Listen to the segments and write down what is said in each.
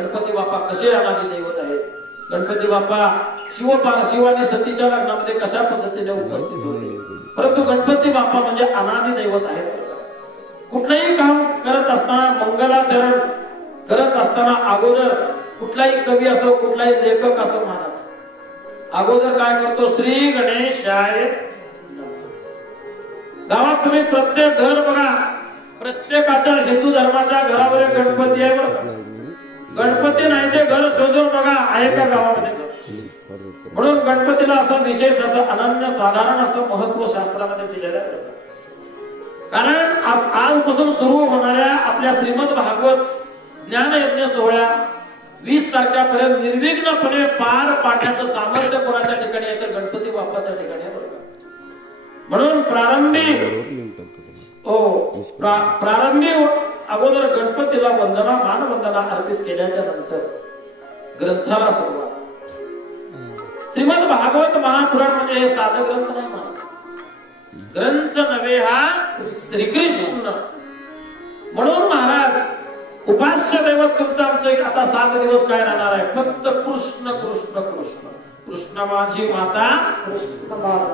गणपती बाप्पा कसे अनादी दैवत आहेत, गणपती बाप्पा शिव आणि सतीच्या लग्नामध्ये कशा पद्धतीने उपस्थित होते, परंतु गणपती बाप्पा म्हणजे अनादी दैवत आहेत. कुठलंही काम करत असताना, मंगलाचरण करत असताना अगोदर कुठलाही कवी असो, कुठलाही लेखक असो, महाराज अगोदर काय करतो, श्री गणेशाय. गावात तुम्ही प्रत्येक घर बघा, प्रत्येकाच्या हिंदू धर्माच्या घरावर गणपती आहे बघा. गणपती नाही ते घर शोधून बघा आहे का गावामध्ये. म्हणून गणपतीला असं विशेष असं अनन्य साधारण असं महत्व शास्त्रामध्ये दिलेलं आहे. कारण आजपासून सुरू होणाऱ्या आपल्या श्रीमद भागवत ज्ञानयज्ञ सोहळ्या 20 तारखेपर्यंत निर्विघ्नपणे पार पाडण्याचं सामर्थ्य कोणाच्या ठिकाणी आहे तर गणपती बाप्पाच्या ठिकाणी आहे बरोबर. म्हणून प्रारंभी अगोदर गणपतीला वंदना मानवंदना अर्पित केल्याच्या नंतर ग्रंथाला सुरुवात. श्रीमद भागवत महापुराण म्हणजे हे साधं ग्रंथ नाही, ग्रंथ नव्हे हा श्रीकृष्ण. म्हणून महाराज उपास्य दैवत तुमचं आमचं आता 7 दिवस काय राहणार आहे, फक्त कृष्ण कृष्ण कृष्ण. कृष्ण माझी माता,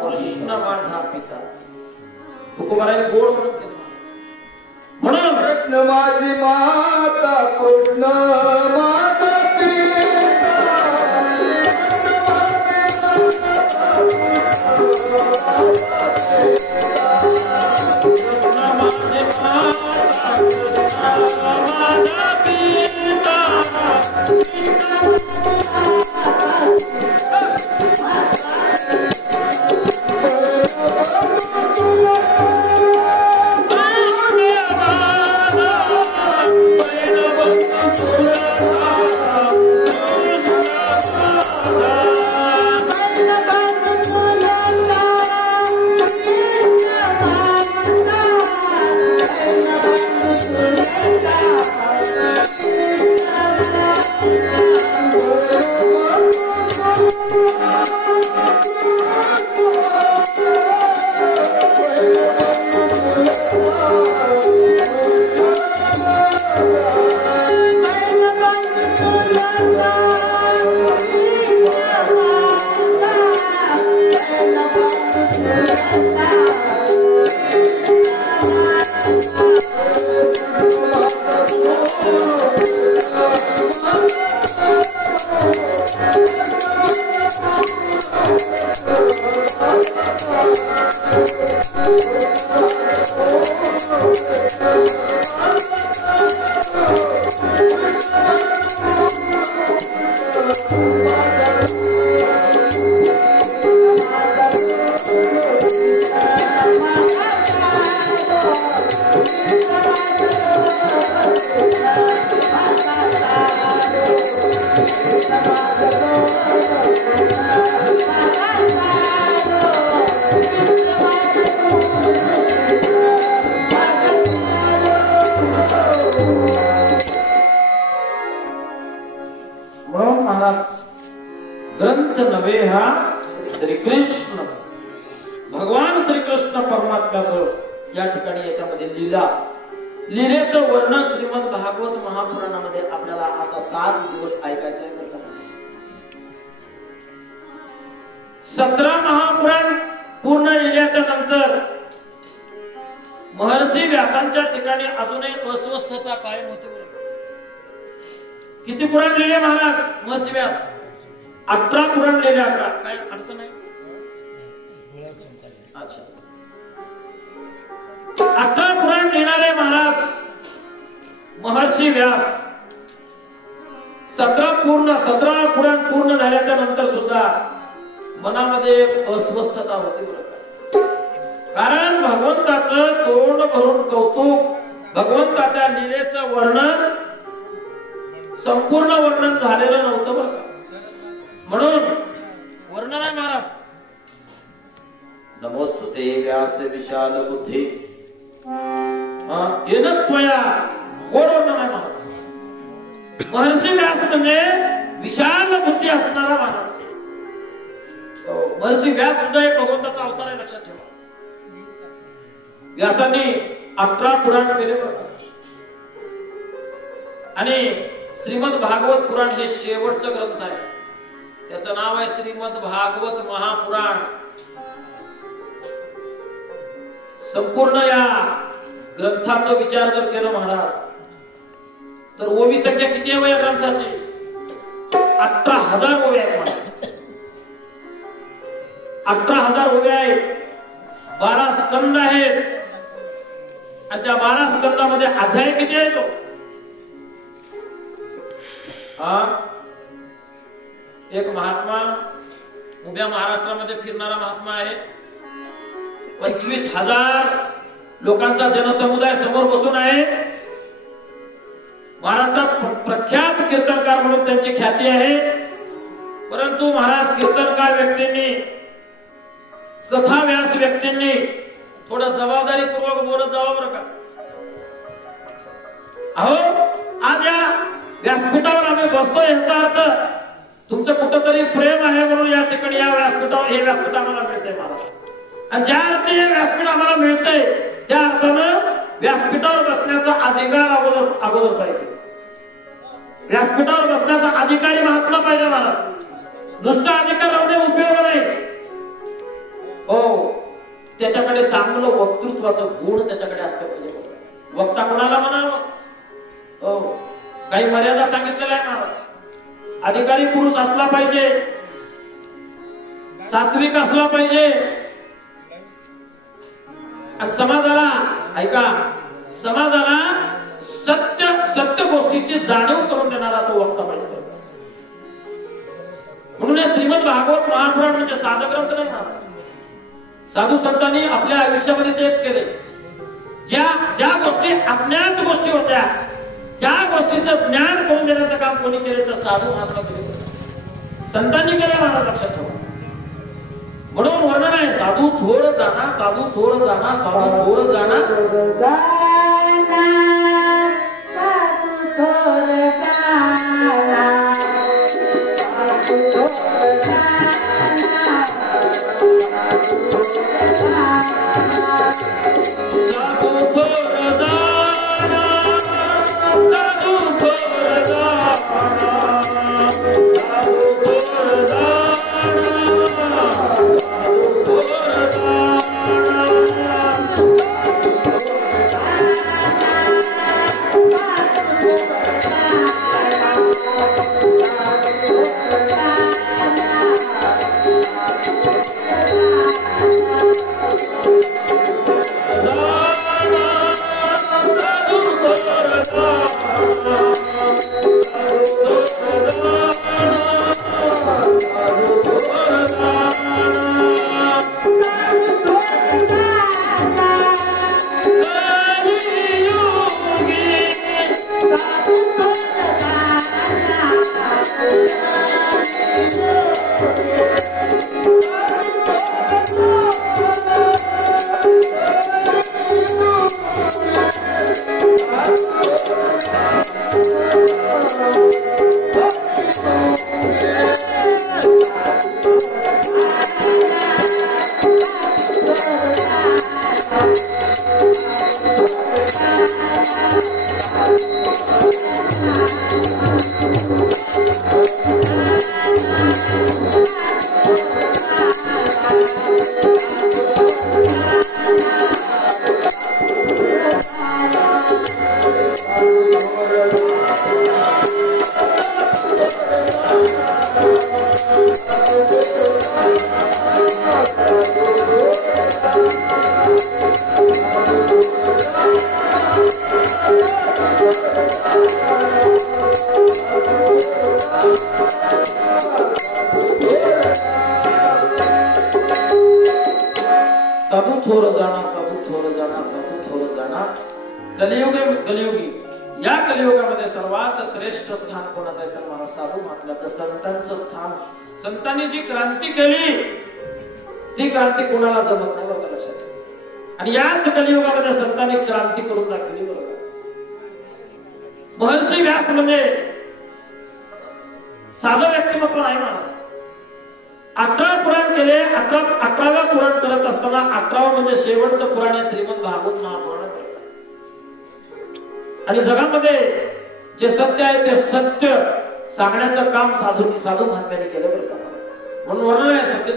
कृष्ण माझा पिता. तुकोबाराने गोड म्हणून केलं. म्हणून कृष्ण माझी माता, कृष्ण माझा पिता. ग्रंथ नव्हे हा श्रीकृष्ण. भगवान श्रीकृष्ण परमात्म्याचं या ठिकाणी याच्यामध्ये लीलेचं वर्णन श्रीमद भागवत महापुराणामध्ये आपल्याला आता 7 दिवस ऐकायचं आहे. 17 महापुराण पूर्ण लिहिल्याच्या नंतर महर्षी व्यासांच्या ठिकाणी अजूनही अस्वस्थता कायम होती. किती पुराण लिहिले महाराज महर्षी व्यास? 18 पुराण लिहिले. 18 काय अडचण आहे? अच्छा, 18 पुराण लिहिणारे महाराज महर्षी व्यास 17 पुराण पूर्ण झाल्याच्या नंतर सुद्धा मनामध्ये अस्वस्थता होती. कारण भगवंताचं तोंड भरून कौतुक, भगवंताच्या लीलेचं वर्णन संपूर्ण वर्णन झालेलं नव्हतं बघा. म्हणून वर्णन आहे महाराज, नमोस्तुते व्यास विशाल बुद्धी येन त्वया. गोड वर्णन आहे महाराज. महर्षी व्यास म्हणजे विशाल बुद्धी असणारा महाराज. महर्षी व्यास सुद्धा एक भगवंताचा अवतार आहे, लक्षात ठेवा. व्यासांनी 18 पुराण केले बघा. आणि श्रीमद भागवत पुराण हे शेवटचं ग्रंथ आहे. त्याचं नाव आहे श्रीमद भागवत महापुराण. संपूर्ण या ग्रंथाचा विचार जर केला महाराज तर ओवी संख्या किती आहे या ग्रंथाची? 18,000 ओव्या आहेत महाराज. 18,000 ओव्या आहेत. 12 स्कंद आहेत आणि त्या 12 स्कंदामध्ये अध्याय किती आहे तो? एक महात्मा उभ्या महाराष्ट्रामध्ये फिरणारा महात्मा आहे. 25,000 लोकांचा जनसमुदाय समोर बसून आहे. महाराष्ट्रात प्रख्यात कीर्तनकार म्हणून त्यांची ख्याती आहे. परंतु महाराज कीर्तनकार व्यक्तींनी, कथा व्यास व्यक्तींनी थोडं जबाबदारीपूर्वक बोलत जावं बरं का. अहो, आज या व्यासपीठावर आम्ही बसतोय याचा अर्थ तुमचं कुठंतरी प्रेम आहे म्हणून या ठिकाणी या व्यासपीठावर हे व्यासपीठ आम्हाला मिळतंय महाराज. आणि ज्या अर्थी हे व्यासपीठ आम्हाला मिळतंय त्या अर्थानं व्यासपीठावर बसण्याचा अधिकार अगोदर पाहिजे. व्यासपीठावर बसण्याचा अधिकारी महात्मा पाहिजे महाराज. नुसता अधिकार लावणे उपयोग नाही. हो, त्याच्याकडे चांगलं वक्तृत्वाचं गुण त्याच्याकडे असलं पाहिजे. वक्ता कोणाला म्हणावं? हो, काही मर्यादा सांगितलेल्या आहे महाराज. अधिकारी पुरुष असला पाहिजे, सात्विक असला पाहिजे आणि समाजाला, ऐका, समाजाला सत्य गोष्टीची जाणीव करून देणारा तो वक्ता पाहिजे. म्हणून श्रीमद भागवत महापुराण म्हणजे साधा ग्रंथ नाही महाराज. साधू संतांनी आपल्या आयुष्यामध्ये तेच केले. ज्या गोष्टी अज्ञात गोष्टी होत्या त्या गोष्टीचं ज्ञान करून देण्याचं काम कोणी केले तर साधू महात्मा केले, संतांनी केले महाराज. लक्षात ठेवा. म्हणून वर्णन आहे, साधू थोर जाणा, साधू थोर जाणा, साधू थोर जाणा, साधू थोर कलियुगी. या कलियुगामध्ये सर्वात श्रेष्ठ स्थान कोणाचं आहे तर मला साधू महात्म्याचं, संतांचं स्थान. संतांनी जी क्रांती केली ती क्रांती कोणाला जमत नाही बघा, लक्षात ठेवा. आणि याच कलियुगामध्ये संतांनी क्रांती करून दाखवली बघा. महर्षी व्यास म्हणजे साधं व्यक्तिमत्व नाही महाराज. 18 पुराण केले. 11व्या पुराण करत असताना 11वं म्हणजे शेवटचं पुराण श्रीमद भागवत महापुराण. आणि जगामध्ये जे सत्य आहे ते सत्य सांगण्याचं काम साधू महात्म्याने केलं बरं का. म्हणून वर्णन आहे सत्य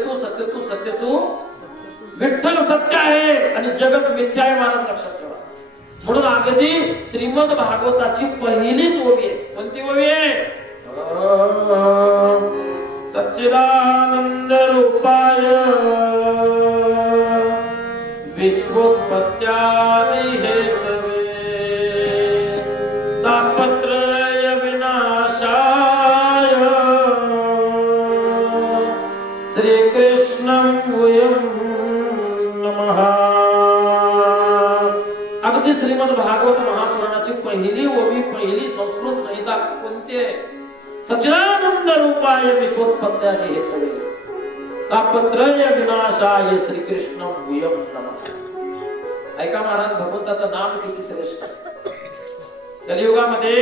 तू विठ्ठल सत्य आहे आणि जगत मिथ्या आहे महाराज लक्षात ठेवा. म्हणून अगदी श्रीमद भागवताची पहिलीच ओवी आहे. कोणती ओवी आहे? सच्चिदानंद रूपाय विश्वोत्पत्त्यादि हेतवे तापत्रय विनाशाय श्रीकृष्णं वयं नमः. अगदी श्रीमद भागवत महापुराणाची पहिली ओवी, पहिली संस्कृत संहिता कोणती आहे? सच्चिदानंद रूपाय विश्वोत्पत्त्यादि हेतवे तापत्रय विनाशाय श्रीकृष्णं वयं नमः. ऐका महाराज, भगवंताचं नाम किती श्रेष्ठ. कलियुगामध्ये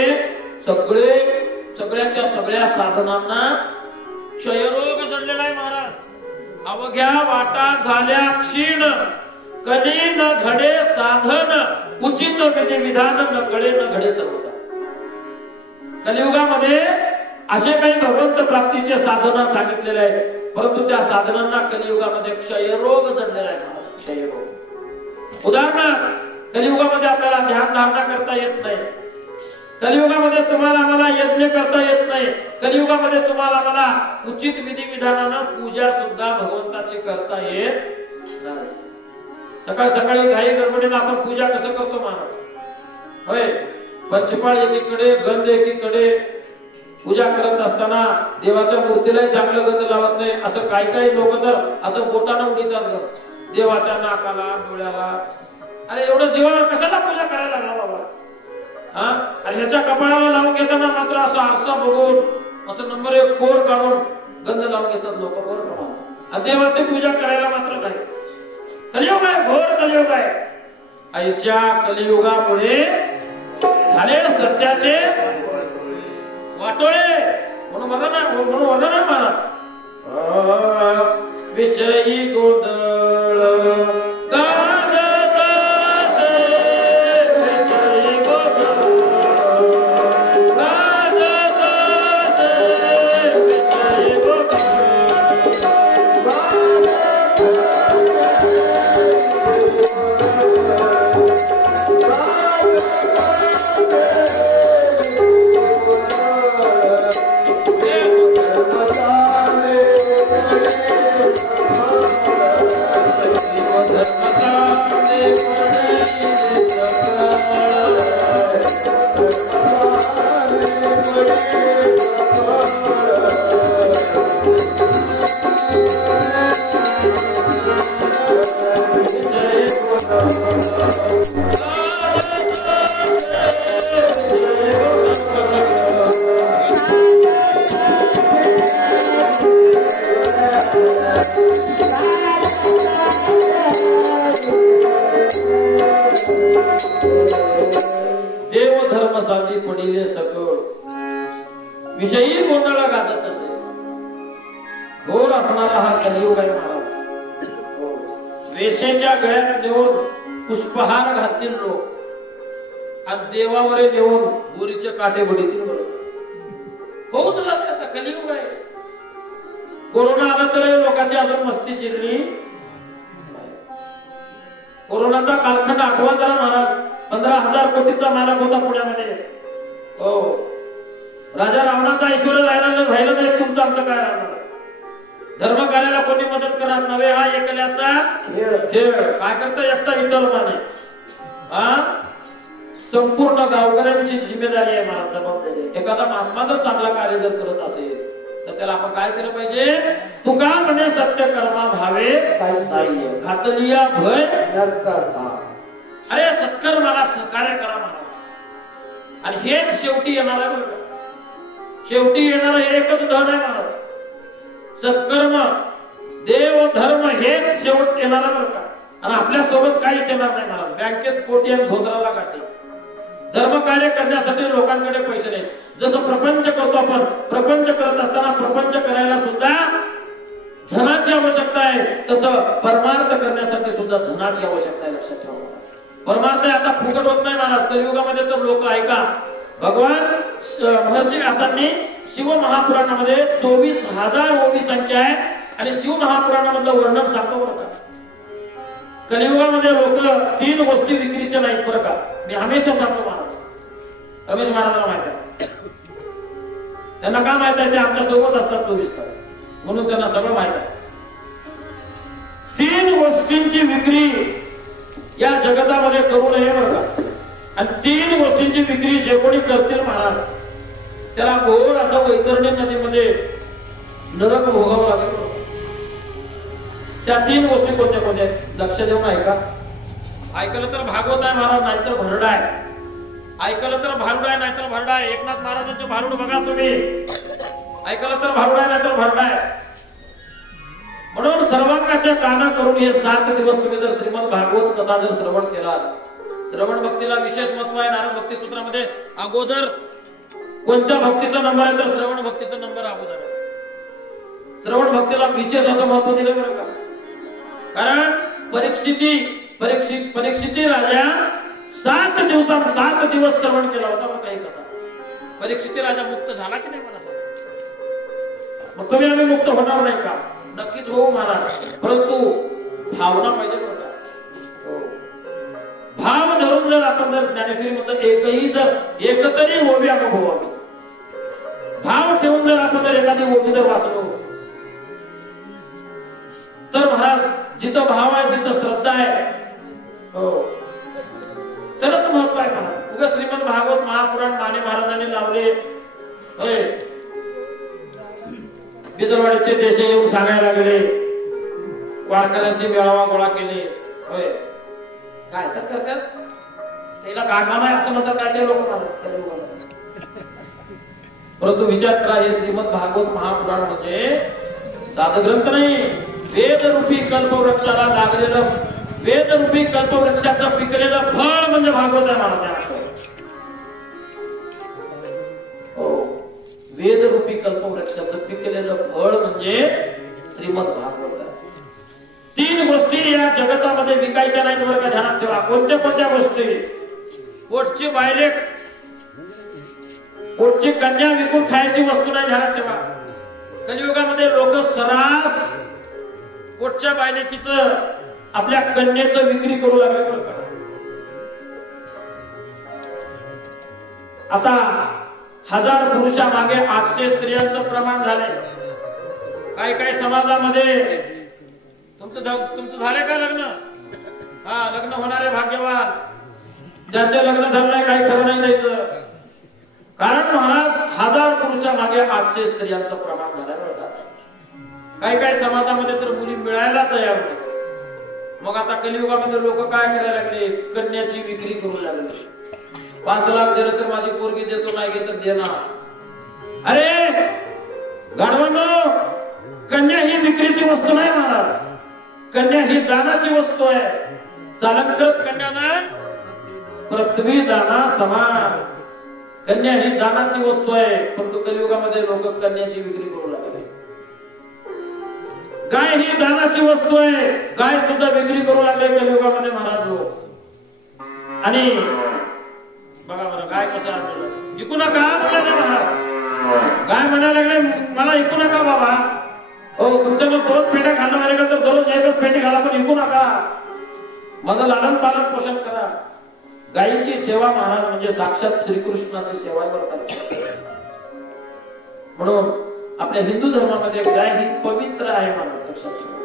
सगळ्याच्या सगळ्या साधनांना क्षयरोग जडलेला आहे महाराज. अवघ्या वाटा झाल्या क्षीण, कधी न घडे साधन, उचित विधी विधान न कळे न घडे सर्वदा. कलियुगामध्ये असे काही भगवंत प्राप्तीचे साधना सांगितलेले आहे, परंतु त्या साधनांना कलियुगामध्ये क्षयरोग जडलेला आहे महाराज. क्षयरोग. उदाहरणार्थ, कलियुगामध्ये आपल्याला ध्यान धारणा करता येत नाही. कलियुगामध्ये तुम्हाला आम्हाला यज्ञ करता येत नाही. कलियुगामध्ये तुम्हाला आम्हाला उचित विधी विधानानं पूजा सुद्धा भगवंताची करता येत नाही. सकाळ सकाळी घाई गडबडीनं आपण पूजा कसं करतो महाराज? होय, पंचपाळ एकीकडे, गंध एकीकडे. पूजा करत असताना देवाच्या मूर्तीलाही चांगलं गंध लावत नाही. असं काही लोक तर असं बोटानं उडीतात देवाच्या नाकाला, डोळ्याला. अरे एवढं जीवावर कशाला पूजा करायला लागला बाबा? आणि ह्याच्या कपाळाला लावून घेताना मात्र असं आरसा बघून असं नंबर 1 कोर काढून गंध लावून घेतात लोक बरोबर प्रमाणात. आणि देवाची पूजा करायला मात्र काय? कलियुग आहे, घोर कलियुग आहे. ऐशा कलियुगामुळे झाले सत्याचे वाटोळे. म्हणून वर्णन महाराज, विषयी गोंधळ गाजत असे, विषयी गोंधळ गाजत असे, विषयी गोंधळ. देव धर्म साधी पडिले सकळ, विषयी गोंधळ गाजत असे. घोर असणारा हा कलियुग आहे महाराज. वेशेच्या गळ्यात नेऊन पुष्पहार घालतील लोक आणि देवावर नेऊन बोरीचे काटे बडीतील बरोबर होऊच लागले. आता कलियुग आहे. कोरोना आला तर लोकांची अजून मस्ती जिरली. कोरोनाचा कालखंड आठवा जरा महाराज. 15,000 कोटीचा मालक होता पुण्यामध्ये. हो, राजा रावणाचा ऐश्वर्य राहिलं नाही. तुमचं आमचं काय राहणार? धर्म कार्याला कोणी मदत करत नव्हे. हा एकल्याचा खेळ. काय करतं एकटा इतर माने. संपूर्ण गावकऱ्यांची जिम्मेदारी आहे महाराज, जबाबदारी. एखादा महात्मा जर चांगला कार्य जर करत असेल तर त्याला आपण काय केलं पाहिजे? तुका म्हणे सत्य कर्मा भावे घातलिया भय. अरे सत्कर्माला सहकार्य करा महाराज. आणि हेच शेवटी येणार आहे. शेवटी येणार एकच धन आहे महाराज, सत्कर्म. देव धर्म हेच शेवट येणार आहे बरं का. आणि आपल्या सोबत काहीच येणार नाही महाराज. बँकेत कोटी आणि धोत्राला गाठी. धर्म कार्य करण्यासाठी लोकांकडे पैसे नाही. जसं प्रपंच करतो आपण, प्रपंच करत असताना प्रपंच करायला सुद्धा धनाची आवश्यकता आहे, तसं परमार्थ करण्यासाठी सुद्धा धनाची आवश्यकता आहे. लक्षात ठेवा. परमार्थ आता फुकट होत नाही महाराज. कलियुगामध्ये तर लोक ऐका, भगवान महर्षी व्यासांनी शिव महापुराणामध्ये 24,000 ओवी संख्या आहे आणि शिव महापुराणामधलं वर्णन सांगतो बरं का. कलियुगामध्ये लोक 3 गोष्टी विक्रीच्या नाहीत बरं का. मी हमेशा सांगतो महाराज, रमेश महाराजांना माहित आहे, त्यांना काय माहित आहे, ते आमच्या सोबत असतात 24 तास, म्हणून त्यांना सगळं माहित आहे. 3 गोष्टींची विक्री या जगतामध्ये करू नये बरं का. आणि 3 गोष्टींची विक्री जे कोणी करतील महाराज, त्याला घोर असं वैतरणी नदीमध्ये नरक भोगावं लागेल. त्या 3 गोष्टी कोणत्या कोणत्या लक्ष देऊन ऐका. ऐकलं तर भागवत आहे महाराज, नाहीतर भरडा आहे. ऐकलं तर भारुड आहे, नाहीतर भरडा आहे. एकनाथ महाराजांचे भारुड बघा तुम्ही, ऐकलं तर भारुड आहे, नाहीतर भरडा आहे. म्हणून सर्वांगाच्या काना करून हे 7 दिवस तुम्ही जर श्रीमद भागवत कथा जर श्रवण केलात, श्रवण भक्तीला विशेष महत्व आहे. नारद भक्ती सूत्रामध्ये अगोदर कोणत्या भक्तीचा नंबर आहे तर श्रवण भक्तीचा नंबर अगोदर आहे. श्रवण भक्तीला विशेष असं महत्व दिलं बरं का. कारण परीक्षिती राजा 7 दिवस श्रवण केला होता बरं काही कथा. परीक्षिती राजा मुक्त झाला की नाही मला सांग. मग तुम्ही आम्ही मुक्त होणार नाही का? नक्कीच होऊ महाराज, परंतु भावना पाहिजे बरं का. भाव धरून जर आपण जर ज्ञानेश्वरी मधलं एकतरी ओवी अनुभवावी, भाव ठेवून जर आपण जर एखादी ओवी जर वाचलो तर महाराज जिथं भाव आहे, जिथं श्रद्धा आहे, हो तरच महत्व आहे महाराज. उगा श्रीमद भागवत महापुराण माने महाराजांनी लावले, होय बिजरवाडीचे देश येऊन सांगायला लागले, वारकऱ्यांची मेळावा गोळा केले, होय काय तर करतात त्याला काका नाही असं म्हणतात काय लोक महाराज. परंतु विचार करा, हे श्रीमद भागवत महापुराण म्हणजे साधा ग्रंथ नाही, वेदरूपी कल्पवृक्षाला लागलेलं, वेदरूपी कल्पवृक्षाचं पिकलेलं फळ म्हणजे भागवत आहे महाराज. हो, वेदरूपी कल्पवृक्षाचं पिकलेलं फळ म्हणजे श्रीमद भागवत आहे. 3 गोष्टी या जगतामध्ये विकायच्या नाहीत बरं का, ध्यानात ठेवा. कोणत्या गोष्टी? पोटची बायलेक, पोटची कन्या विकून खायची वस्तू नाही, ध्यानात ठेवा. कलियुगामध्ये लोक सरास पोटच्या बायलेकीचं, आपल्या कन्येचं विक्री करू लागले बरं का. आता 1000 पुरुषामागे 800 स्त्रियांचं प्रमाण झालंय. काही समाजामध्ये तुमचं झालंय का लग्न? हा, लग्न होणारे भाग्यवान, ज्यांचे लग्न झालं नाही काही खरं नाही द्यायचं. कारण महाराज 1000 पुरुषामागे 800 स्त्रियांचं प्रमाण झालंय बरं का. काही समाजामध्ये तर मुली मिळायला तयार नाही. मग आता कलियुगामध्ये लोक काय करायला लागले, कन्याची विक्री करू लागले. 5 लाख दिलं तर माझी पोरगी देतो, नाही तर देणार. अरे गाढवांनो, कन्या ही विक्रीची वस्तू नाही महाराज, कन्या ही दानाची वस्तू आहे. सालंकृत कन्यादान पृथ्वी दाना समान. कन्या ही दानाची वस्तू आहे, परंतु कलियुगामध्ये लोक कन्याची विक्री करू लागले. गाय ही दानाची वस्तू आहे, गाय सुद्धा विक्री करू लागले कलियुगामध्ये महाराज लोक. आणि बघा बरं गाय कसं आणलं, विकू नका म्हणाले महाराज. गाय म्हणायला लागले मला विकू नका बाबा. हो, तुमच्याकडे 2 पेंड्या घालणं मारे तर दररोज 1च पेंडी घाला, पण विकू नका. माझं लालन पालन पोषण करा. गायीची सेवा महाराज म्हणजे साक्षात श्रीकृष्णाची सेवा करतात. म्हणून आपल्या हिंदू धर्मामध्ये गाय ही पवित्र आहे महाराज, लक्षात ठेवा.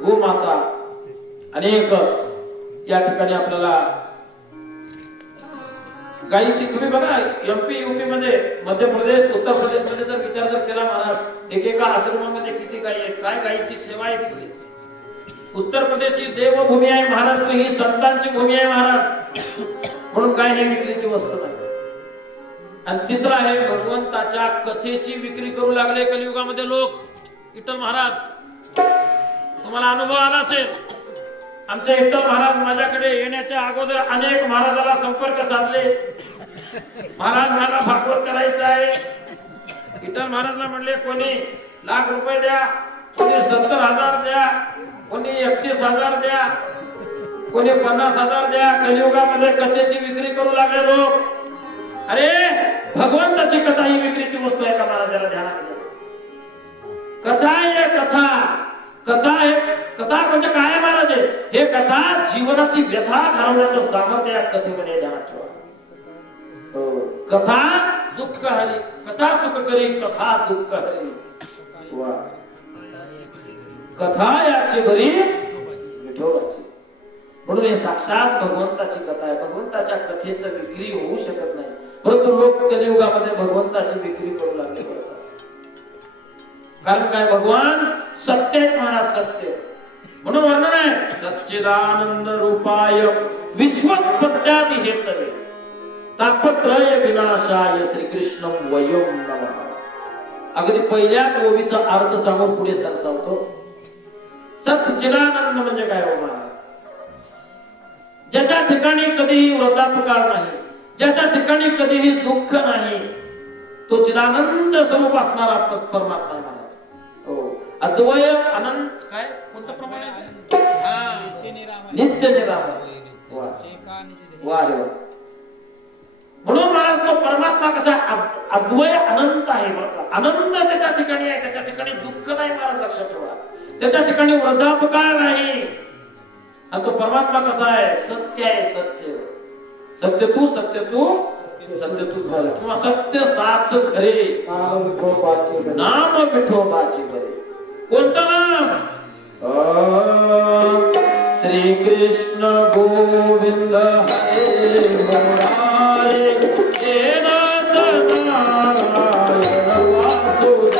गोमाता अनेक या ठिकाणी आपल्याला गायीची, तुम्ही बघा MP UP मध्ये, मध्य प्रदेश, उत्तर प्रदेश मध्ये जर विचार जर केला महाराज, एकेका आश्रमामध्ये किती गायी आहेत, काय गायीची सेवा आहे तिकडे. उत्तर प्रदेश ही देवभूमी आहे, महाराष्ट्र ही संतांची भूमी आहे महाराज. म्हणून गाय ही विक्रीची वस्तू नाही. आणि तिसरा आहे भगवंताच्या कथेची विक्री करू लागले कलियुगामध्ये लोक. विठ्ठल महाराज, तुम्हाला अनुभव आला असेल, आमचे विठ्ठल महाराज माझ्याकडे येण्याच्या अगोदर अनेक महाराजाला संपर्क साधले. महाराज मला भागवत करायचं आहे. विठ्ठल महाराजला म्हणले कोणी ₹1,00,000 द्या, कोणी 70,000 द्या, कोणी 31,000 द्या, कोणी 50,000 द्या. कलियुगामध्ये कथेची विक्री करू लागले लोक. अरे भगवंताची कथा ही विक्रीची वस्तू आहे का महाराजाला ध्यानात घ्या. कथा आहे कथा. कथा म्हणजे काय महाराज हे कथा जीवनाची व्यथा घालवण्याचं सामर्थ्य या कथेमध्ये ध्यानात ठेवा. कथा दुःख हरी, कथा सुख करी, कथा दुःख हरी. कथा याची बरी विठोबाची. म्हणून हे साक्षात भगवंताची कथा आहे. भगवंताच्या कथेचं विक्री होऊ शकत नाही, परंतु लोक कलियुगामध्ये भगवंताची विक्री करू लागले. कारण काय भगवान सत्य आहेत महाराज, सत्य. म्हणून वर्णन आहे सच्चिदानंद रूपाय विश्वोत्पत्त्यादि हेतवे तापत्रय विनाशाय श्रीकृष्णं वयं नमः. अगदी पहिल्याच ओवीचा अर्थ सांगून पुढे सरसावतो. सच्चिदानंद म्हणजे काय हो महाराज? ज्याच्या ठिकाणी कधीही वृद्धापकाळ नाही, ज्याच्या ठिकाणी कधीही दुःख नाही, तो चिदानंद स्वरूप असणारा परमात्मा महाराज. हो, अद्वय अनंत. काय कोणतं प्रमाण आहे? नित्य निरामय. म्हणून महाराज तो परमात्मा कसा अद्वय अनंत आहे. आनंद त्याच्या ठिकाणी आहे, त्याच्या ठिकाणी दुःख नाही महाराज, लक्षात ठेवा. त्याच्या ठिकाणी वृद्धापकाळ नाही. आणि तो परमात्मा कसा आहे? सत्य आहे. सत्य सत्य तू सत्य तू सत्य तू किंवा सत्य साच खरे नाम विठोबाचे बरे. कोणतं नाम? श्री कृष्ण गोविंद हरे मुरारे हे नाथ नारायण वासुदेव.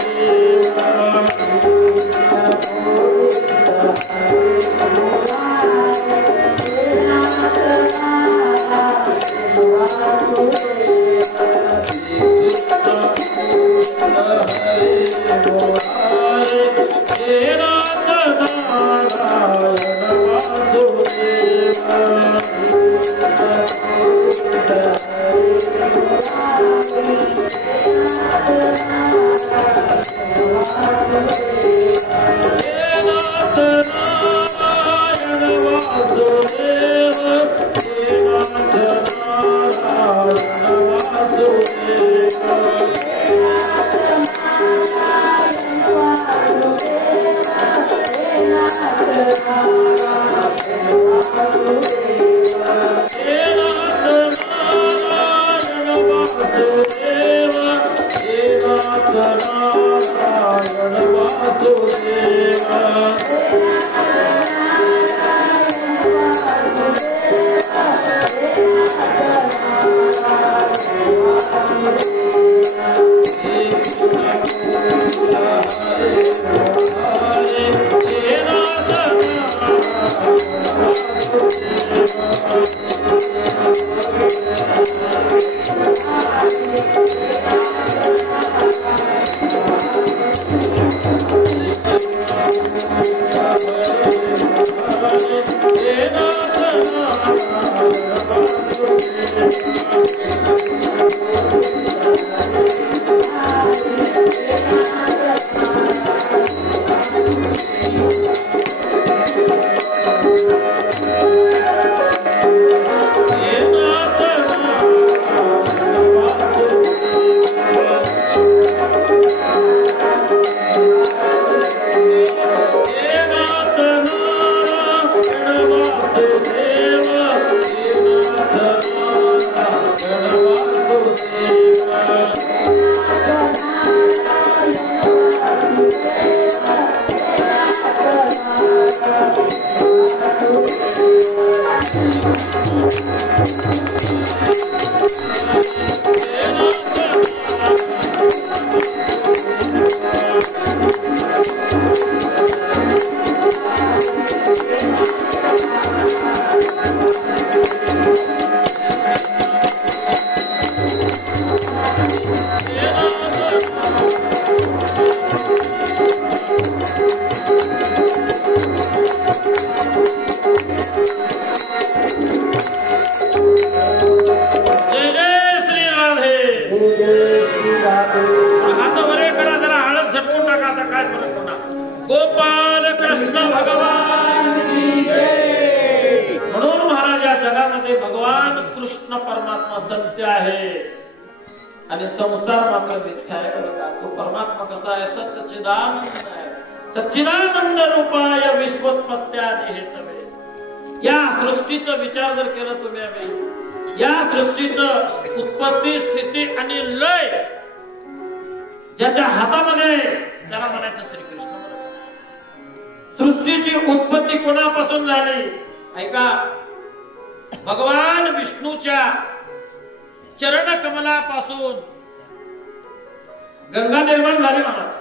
गोपाल कृष्ण भगवान की जय. म्हणून महाराज या जगामध्ये भगवान कृष्ण परमात्मा सत्य आहे आणि संसार मात्र मिथ्या आहे बरं का. तो परमात्मा कसा आहे? सच्चिदानंद आहे. सच्चिदानंद रूपाय विश्वोत्पत्त्यादि हेतवे. या सृष्टीचा विचार जर केला तुम्ही, आम्ही या सृष्टीचं उत्पत्ती स्थिती आणि लय ज्याच्या हातामध्ये, त्याला म्हणायचं श्रीकृष्ण. सृष्टीची उत्पत्ती कोणापासून झाली? ऐका, भगवान विष्णूच्या चरण कमलापासून गंगा निर्माण झाली महाराज.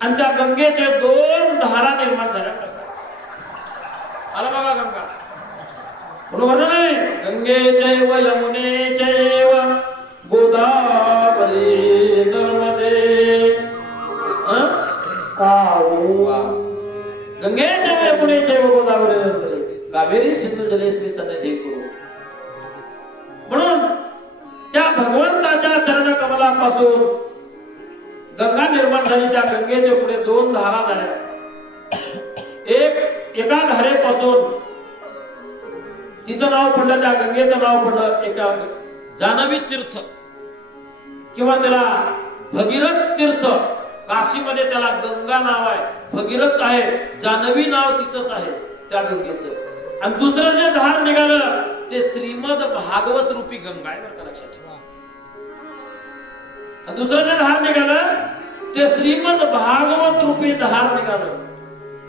आणि त्या गंगेचे 2 धारा निर्माण झाल्या. आला बघा गंगा, बरोबर नाही? गंगे चैव यमुने चैव गोदावरी नर्मदे गंगे चैव यमुने चैव गोदावरी नर्मदे कावेरी सिंधू जलेस्मी सन्निधी कुरु. म्हणून त्या भगवंताच्या चरण कमलापासून गंगा निर्माण झाली. त्या गंगेच्या पुढे 2 धारा झाल्या. एका धारेपासून तिचं नाव पडलं, त्या गंगेचं नाव पडलं एका जानवी तीर्थ, किंवा त्याला भगीरथ तीर्थ. काशीमध्ये त्याला गंगा नाव आहे, भगीरथ आहे, जानवी नाव तिचंच आहे त्या गंगेचं. आणि दुसरं जे धार निघालं ते श्रीमद भागवत रूपी गंगा आहे बरं का, लक्षात ठेवा. आणि दुसरं जे धार निघालं ते श्रीमद भागवत रूपी धार निघालं.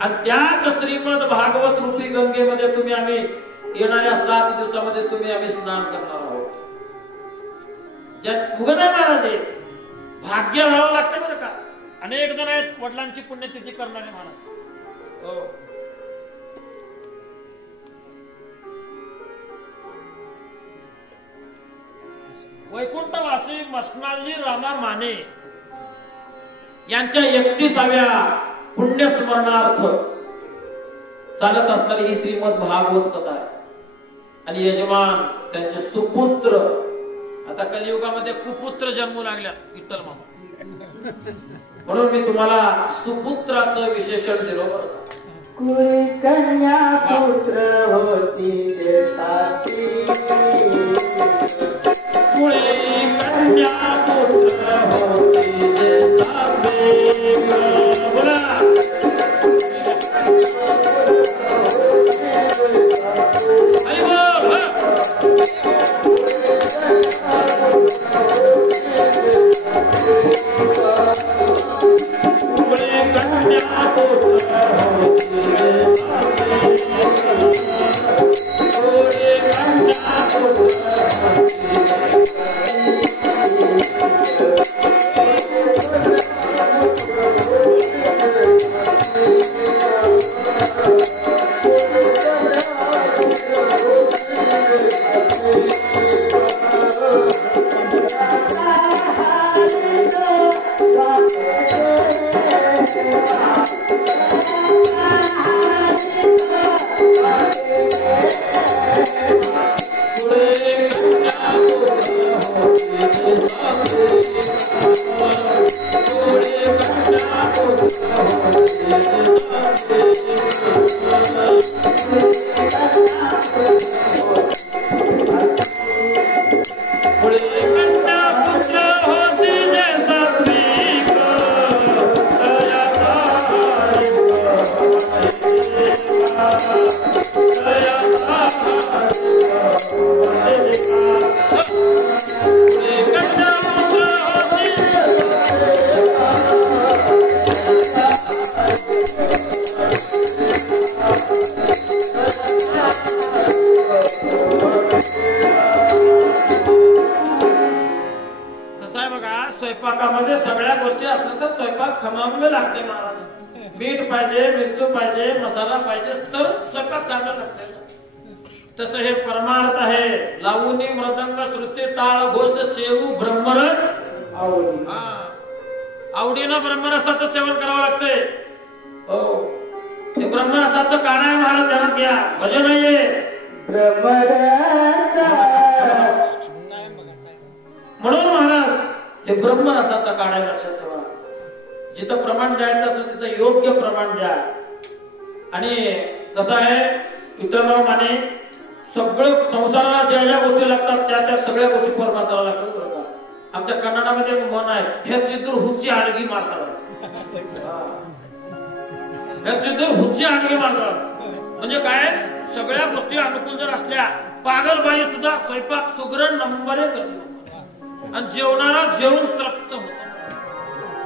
आणि त्याच श्रीमद भागवत रूपी गंगेमध्ये तुम्ही आम्ही येणाऱ्या 7 दिवसामध्ये तुम्ही आम्ही स्नान करणार आहोत. ज्यात उगत आहे महाराज, भाग्य व्हावं लागतं बरं का. अनेक जण आहेत वडिलांची पुण्यतिथी करणारे महाराज. हो, वैकुंठवासी मसनाजी रामा माने यांच्या 31व्या पुण्यस्मरणार्थ चालत असणारी ही श्रीमद भागवत कथा आहे. आणि यजमान त्यांचे सुपुत्र, आता कलियुगामध्ये कुपुत्र जन्मू लागल्यात विठ्ठल मामा, म्हणून मी तुम्हाला सुपुत्राचं विशेषण दिलं बरं. कुळी कन्या पुत्र होती जे साथी, कुळी कन्या पुत्र होती जे साथी. बोला स्वयंपाकामध्ये सगळ्या गोष्टी असल्या तर स्वयंपाक खमंग लागते महाराज. मीठ पाहिजे, मिरचू पाहिजे, मसाला पाहिजे, तर स्वयंपाक चांगला लागते. तसं हे परमार्थ आहे. लावणी मृदंग श्रुती टाळ घोष सेवू ब्रह्मरस आवडीनं ब्रह्मरसाचं सेवन करावं लागतंय. हो, ते ब्रह्मरसाचं काढा आहे महाराज, ध्यानात घ्या. भजन नाहीये म्हणून महाराज हे ब्रह्मरसाचा काढा आहे, लक्षात ठेवा. जिथं प्रमाण द्यायचं असेल तिथं योग्य प्रमाण द्या. आणि कसं आहे, विठ्ठलराव माने सगळं संसाराला ज्या ज्या गोष्टी लागतात त्या त्या सगळ्या गोष्टी परमात्माला लागतात बरं का. आमच्या कन्नडामध्ये म्हण आहे, हे चित्र हुच्ची आणगी मारतात. हे चित्र हुच्ची आणगी मारतात म्हणजे काय, सगळ्या गोष्टी अनुकूल जर असल्या, पागलबाई सुद्धा स्वयंपाक सुगरण नंबरे करते आणि जेवणाला जेवण तृप्त होत.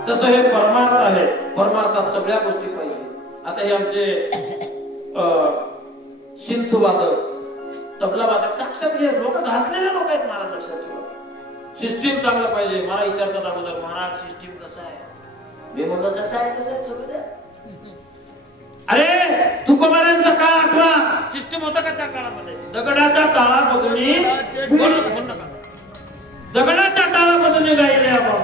तसं हे परमार्थ आहे. परमार्थात सगळ्या गोष्टी पाहिजे. आता हे आमचे सिंथ वादक, तबला वादक साक्षात हे लोक घासलेले लोक आहेत. महाराज लक्षात ठेवा, सिस्टीम चांगलं पाहिजे. मला विचारतात अगोदर, महाराज सिस्टीम कसं आहे? मी म्हणतो कसं आहे कसं आहे सगळं. अरे तुकोबारांचा काळ आठवा, सिस्टीम होता का त्या काळामध्ये? दगडाच्या टाळामधून दगडाच्या टाळामधून गायले आपण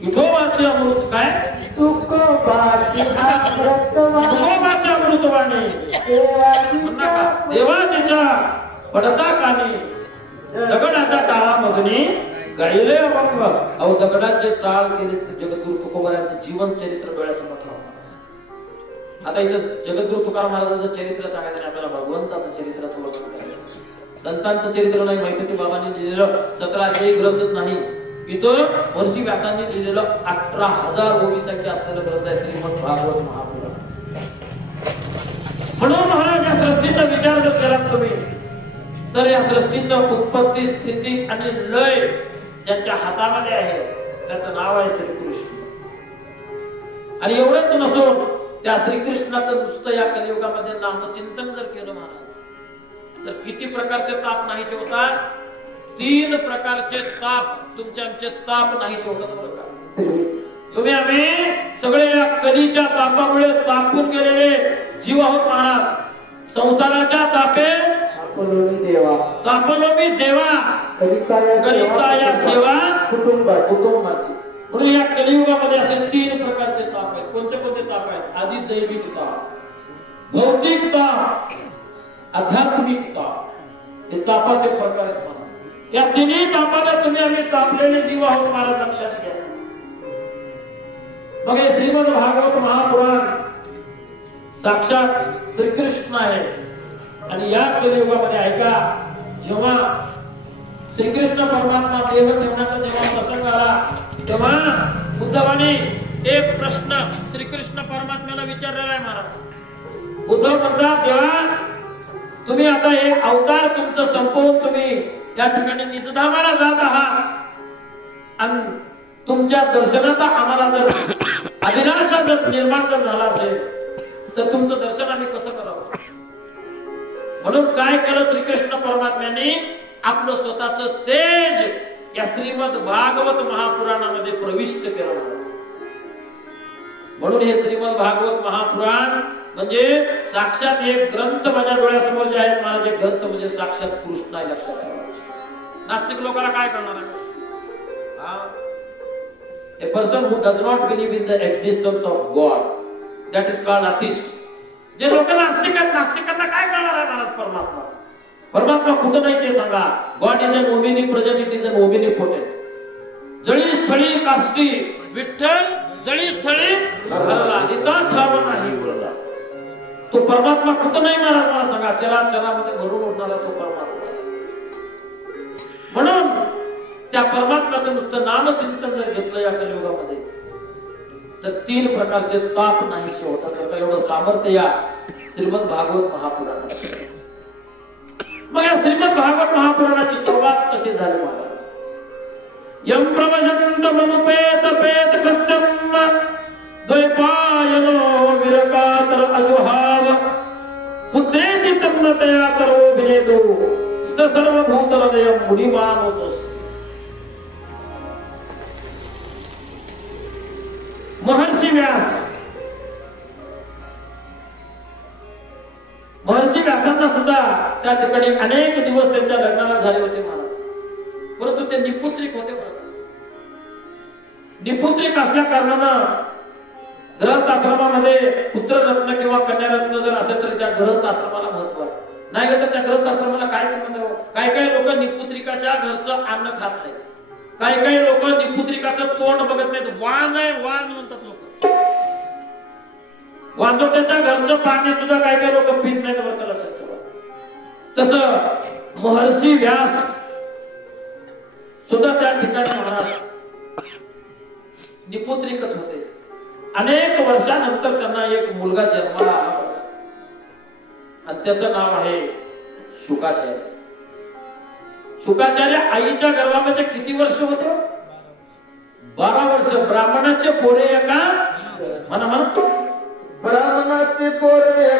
विठोबाचे अमृत. काय तुकोबाचे अमृतवाणी देवाच्या पडता कानी दगडाच्या टाळामधून गायले अभंग. अहो दगडाचे टाळ केले जगद्गुरु तुकोबारांचं जीवन चरित्र डोळ्यासमोर ठेवा. आता इथं जगद्गुरु तुकाराम महाराजांचं चरित्र सांगायचं नाही आपल्याला, भगवंताचं चरित्राचं वर्णन करायचं. संतांचं चरित्र नाही, मैकती बाबांनी लिहिलेलं 17 अध्यायी ग्रंथ नाही. इथं महर्षी व्यासांनी लिहिलेलं 18,000 ओवी संख्या असलेलं ग्रंथ आहे श्रीमद भागवत महापुराण. म्हणून महाराज या सृष्टीचा विचार जर केलात तुम्ही, तर या सृष्टीचं उत्पत्ती, स्थिती आणि लय ज्यांच्या हातामध्ये आहे त्याचं नाव आहे श्रीकृष्ण. आणि एवढंच नसून त्या श्रीकृष्णाचं नुसतं या कलियुगामध्ये नामचिंतन जर केलं महाराज, तर किती प्रकारचे ताप नाहीसे होतात? 3 प्रकारचे ताप तुमचे आमचे ताप नाहीसे होतात बरं का. तुम्ही आम्ही सगळे या कलीच्या तापामुळे तापून गेलेले जीव आहोत महाराज. संसाराच्या तापे तापलोमी देवा करिता या सेवा कुटुंबाची. म्हणून या कलियुगामध्ये असे 3 प्रकारचे ताप आहेत. कोणते कोणते ताप आहेत? आधी दैविक ताप, भौतिक ताप, आध्यात्मिक ताप. हे तापाचे प्रकार आहेत महाराज. या तिन्ही तापाला तुम्ही आम्ही तापलेले जीव आहोत महाराज, लक्षात घ्या. मग हे श्रीमद भागवत महापुराण साक्षात श्रीकृष्ण आहे. आणि या कलियुगामध्ये ऐका, जेव्हा श्रीकृष्ण परमात्मा देह ठेवण्याचा जेव्हा प्रसंग आला, तेव्हा उद्धवाने एक प्रश्न श्रीकृष्ण परमात्म्याला विचारलेला आहे महाराज. उद्धव म्हणतात, देवा तुम्ही आता हे अवतार तुमचं संपवून तुम्ही या ठिकाणी निजधामाला जात आहात आणि तुमच्या दर्शनाचा आम्हाला जर अभिलाषा जर निर्माण जर झाला असेल तर तुमचं दर्शन आम्ही कसं करावं? म्हणून काय केलं श्रीकृष्ण परमात्म्याने? आपलं स्वतःच तेज या श्रीमद भागवत महापुराणामध्ये प्रविष्ट केलं महाराज. म्हणून हे श्रीमद भागवत महापुराण म्हणजे साक्षात एक ग्रंथ माझ्या डोळ्यासमोर जे आहेत महाराज, एक ग्रंथ म्हणजे साक्षात कृष्ण आहे, लक्षात ठेवा. नास्तिक लोकांना काय करणार आहे? A person who does not believe in the existence of God, that is called atheist. जे लोक नास्तिक आहेत, नास्तिकांना काय करणार आहे महाराज? परमात्मा परमात्मा कुठं नाही ते सांगा. God is an omnipresent, it is an omnipotent. जळी स्थळी काष्टी विठ्ठल, जळी स्थळी हरला, इथं ठाव नाही बोलला. तो परमात्मा कुठं नाही महाराज मला सांगा. चराचरामध्ये भरून उठणारा तो परमात्मा. म्हणून त्या परमात्म्याचं नुसतं नामचिंतन जर घेतलं या कलियुगामध्ये तर 3 प्रकारचे ताप नाहीसे होतात. एवढं सामर्थ्य या श्रीमद भागवत महापुराणात. मग या श्रीमद भागवत महापुराणाची सुरुवात कशी झाली महाराज? यम प्रवजंत मनुपेत पेत कृत्यम द्वैपायनो विरकातर अजुहाव पुत्रेति तन्नतया तरो विनेदो स्त सर्वभूत हृदय मुनिमान होतोस. महर्षी व्यासांना सुद्धा त्या ठिकाणी अनेक दिवस त्यांच्या लग्नाला झाले होते महाराज, परंतु ते निपुत्रिक होते. निपुत्रिक असल्या कारणानं गृहस्थ आश्रमामध्ये पुत्ररत्न किंवा कन्यारत्न जर असेल तर त्या गृहस्थ आश्रमाला महत्व आहे. नाही तर त्या गृहस्थ आश्रमाला काय किंमत? काही लोक निपुत्रिकाच्या घरचं अन्न खात नाहीत. काही लोक निपुत्रिकाचं तोंड बघत नाहीत. वाण आहे वाण म्हणतात लोक. वांजोट्याच्या घरचं पाणी सुद्धा काही लोक पित नाहीत बरं का, लक्षात ठेवा. तसं महर्षी व्यास सुद्धा त्या ठिकाणी महाराज निपुत्रिकच होते. अनेक वर्षानंतर त्यांना एक मुलगा जन्माला आला आणि त्याचं नाव आहे शुकाचार्य. शुकाचार्य आईच्या गर्भामध्ये किती वर्ष होते? 12 वर्ष. ब्राह्मणाचे पोरे एका म्हणा म्हणतो ब्राह्मणाचे पोरे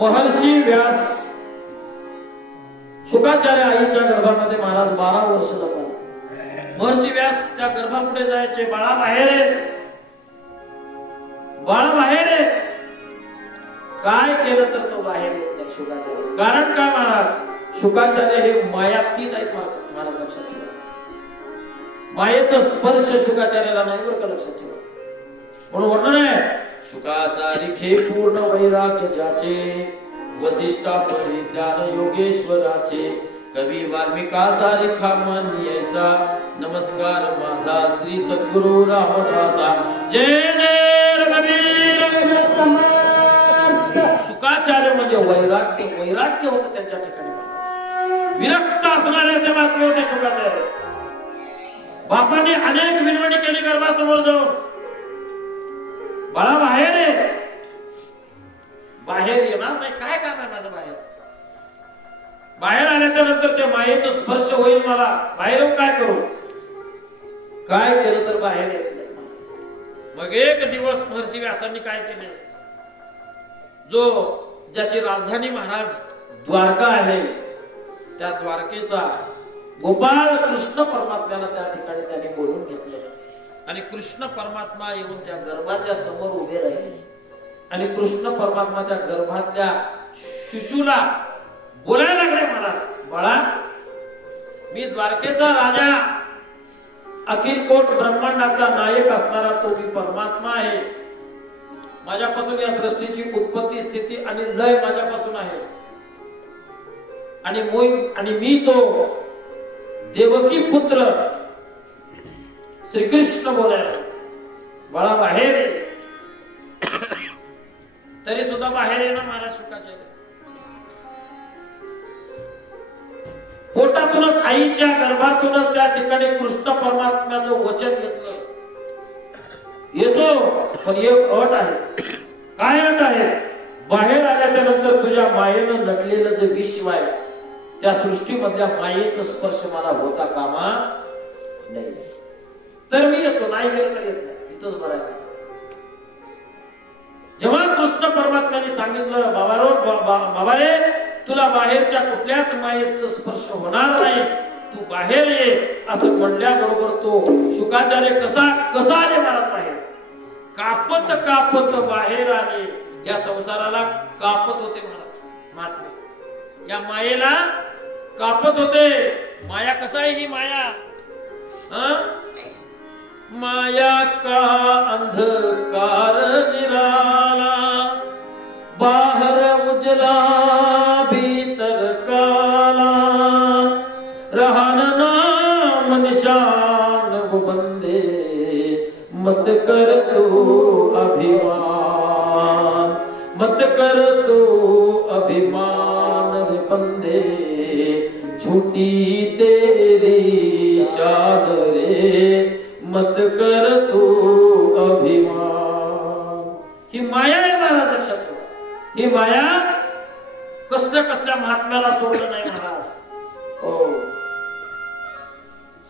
महर्षी व्यास शुकाचार्य आईच्या गर्भामध्ये महाराज 12 वर्ष जगले. महर्षी व्यास त्या गर्भापुढे जायचे, बाळा बाहेर आहे, बाळा बाहेर आहे. काय केलं तर तो बाहेर येत नाही शुकाचार्य. कारण काय महाराज? शुकाचार्य हे मायातीत आहेत महाराज, लक्षात ठेवा. मायेचा स्पर्श शुकाचार्याला नाही बरं का, लक्षात ठेवा. म्हणून वर्णन आहे शुकासारिखे पूर्ण वैराग्य ज्याचे, वसिष्ठा परिज्ञान योगेश्वराचे, कवी वाल्मिका सारिखा मान्यैसा, नमस्कार माझा श्री सद्गुरु रामदासा. जय जय रघुवीर समर्थ. शुकाचार्य म्हणजे वैराग्य, वैराग्य होतं त्यांच्या ठिकाणी. विरक्त असणारे असे महात्मे होते शुकाचार्य. बापाने अनेक विनवणी केली गर्भासमोर जाऊन, बाळा बाहेर आहे, बाहेर येणार नाही. काय काम आहे माझं बाहेर? बाहेर आल्याच्या नंतर ते मायेचा स्पर्श होईल मला, बाहेर येऊन काय करू? काय केलं तर बाहेर येत नाही. मग एक दिवस महर्षी व्यासांनी काय केले, जो ज्याची राजधानी महाराज द्वारका आहे, त्या द्वारकेचा गोपाळ कृष्ण परमात्म्याला त्या ठिकाणी त्यांनी बोलून घेतले. आणि कृष्ण परमात्मा येऊन त्या गर्भाच्या समोर उभे राहिले. आणि कृष्ण परमात्मा त्या गर्भातल्या शिशूला बोलायला लागले, महाराज बाळा, मी द्वारकेचा राजा, अखिल कोट ब्रह्मांडाचा नायक असणारा तो मी परमात्मा आहे. माझ्यापासून या सृष्टीची उत्पत्ती, स्थिती आणि लय माझ्यापासून आहे. आणि मी तो देवकी पुत्र श्रीकृष्ण बोलायला, बाळा बाहेर आहे. तरी सुद्धा बाहेर आहे ना महाराज शुकाचार्य. पोटातूनच, आईच्या गर्भातूनच त्या ठिकाणी कृष्ण परमात्म्याचं वचन घेतलं. येतो, पण एक अट आहे. काय अट आहे? बाहेर आल्याच्या नंतर तुझ्या मायेनं नटलेलं जे विश्व आहे, त्या सृष्टीमधल्या मायेचा स्पर्श मला होता कामा नाही. तर मी येतो, नाही गेलं तर येत नाही, इथंच बरं आहे. जेव्हा कृष्ण परमात्म्याने सांगितलं, बाबा रे, तुला बाहेरच्या कुठल्याच मायेचा स्पर्श होणार नाही, तू बाहेर ये, असं म्हणल्याबरोबर तो शुकाचार्य कसा आले महाराज बाहेर? कापत कापत बाहेर आले. या संसाराला कापत होते महाराज महात्मे, या मायेला कापत होते. माया कसा आहे ही माया? माया का अंधकार निराला, बाहर उजला भीतर काला, रहन नाम निशान वो बंदे, मत कर तू अभिमान, मत कर तू अभिमान रे बंदे, झूठी तेरी शान रे, मत कर तू अभिमान. ही माया आहे महाराज, लक्षात ठेवा. ही माया कसल्या महात्म्याला सोडलं नाही महाराज. हो,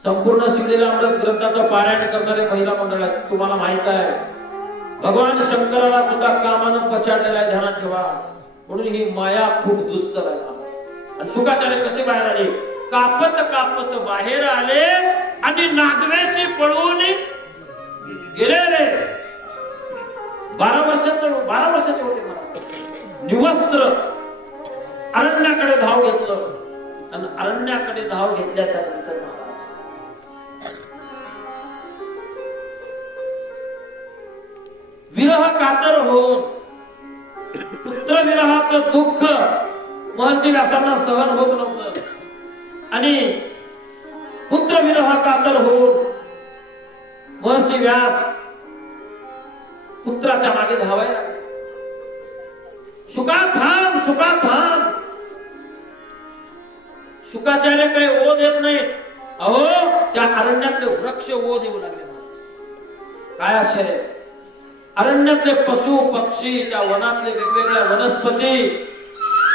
संपूर्ण शिवलेला अमृत ग्रंथाचं पारायण करणारे महिला मंडळ आहेत. तुम्हाला माहित आहे भगवान शंकराला सुद्धा कामानं पछाडलेला आहे, ध्यानात ठेवा. म्हणून ही माया खूप दुस्तर आहे महाराज. आणि शुकाचार्य कसे बाहेर आले? कापत कापत बाहेर आले आणि नागवेची पळून गेले. 12 वर्षाचे होते महाराज. निवस्त्र अरण्याकडे धाव घेतलं आणि अरण्याकडे धाव घेतल्याच्या नंतर महाराज विरह कातर होऊन पुत्र विरहाचं दुःख महर्षी व्यासांना सहन होत नव्हतं आणि पुत्र विरह कातर होऊन महर्षी व्यास पुत्राच्या मागे धावायला लागले. शुका थांब, शुका थांब. शुकाचार्य काही ओ देत नाहीत. अहो, त्या अरण्यातले वृक्ष ओ देऊ लागले. काय आश्चर्य! अरण्यातले पशु पक्षी, त्या वनातले वेगवेगळ्या वनस्पती,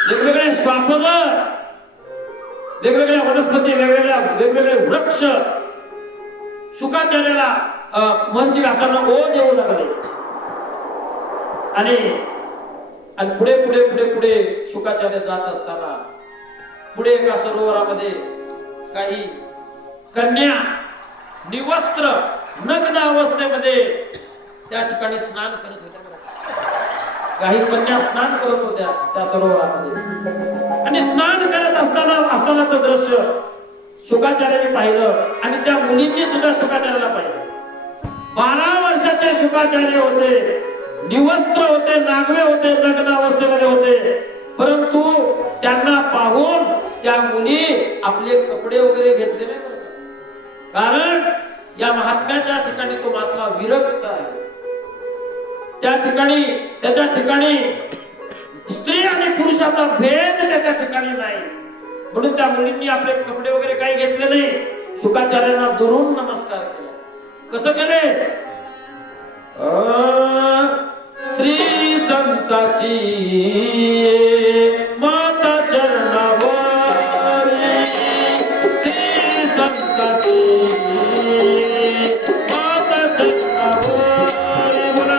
वेगवेगळे श्वापदर, वेगवेगळ्या वनस्पती, वेगवेगळे वृक्ष शुकाचार्याला महर्षी व्यासांना ओ देऊ लागले. आणि पुढे पुढे पुढे पुढे शुकाचार्य जात असताना पुढे एका सरोवरामध्ये काही कन्या निवस्त्र नग्न अवस्थेमध्ये त्या ठिकाणी स्नान करत होत्या. काही कन्या स्नान करत होत्या त्या सरोवरामध्ये आणि स्नान करत असतानाचं दृश्य शुकाचार्याने पाहिलं आणि त्या मुलींनी सुद्धा शुकाचार्याला पाहिलं. 12 वर्षाचे शुकाचार्य होते, निवस्त्र होते, नागवे होते, नग्न अवस्थेमध्ये होते. परंतु त्यांना पाहून त्या मुली आपले कपडे वगैरे घेतले नाही बरं का. कारण या महात्म्याच्या ठिकाणी तो महात्मा विरक्त आहे. त्याच्या ठिकाणी स्त्री आणि पुरुषाचा भेद त्याच्या ठिकाणी नाही. म्हणून त्या मुलींनी आपले कपडे वगैरे काही घेतले नाही. शुकाचार्यांना दुरून नमस्कार केला. कसं केले? श्री संताची माता चरणावर, श्री संताची माता चरणावर बोला.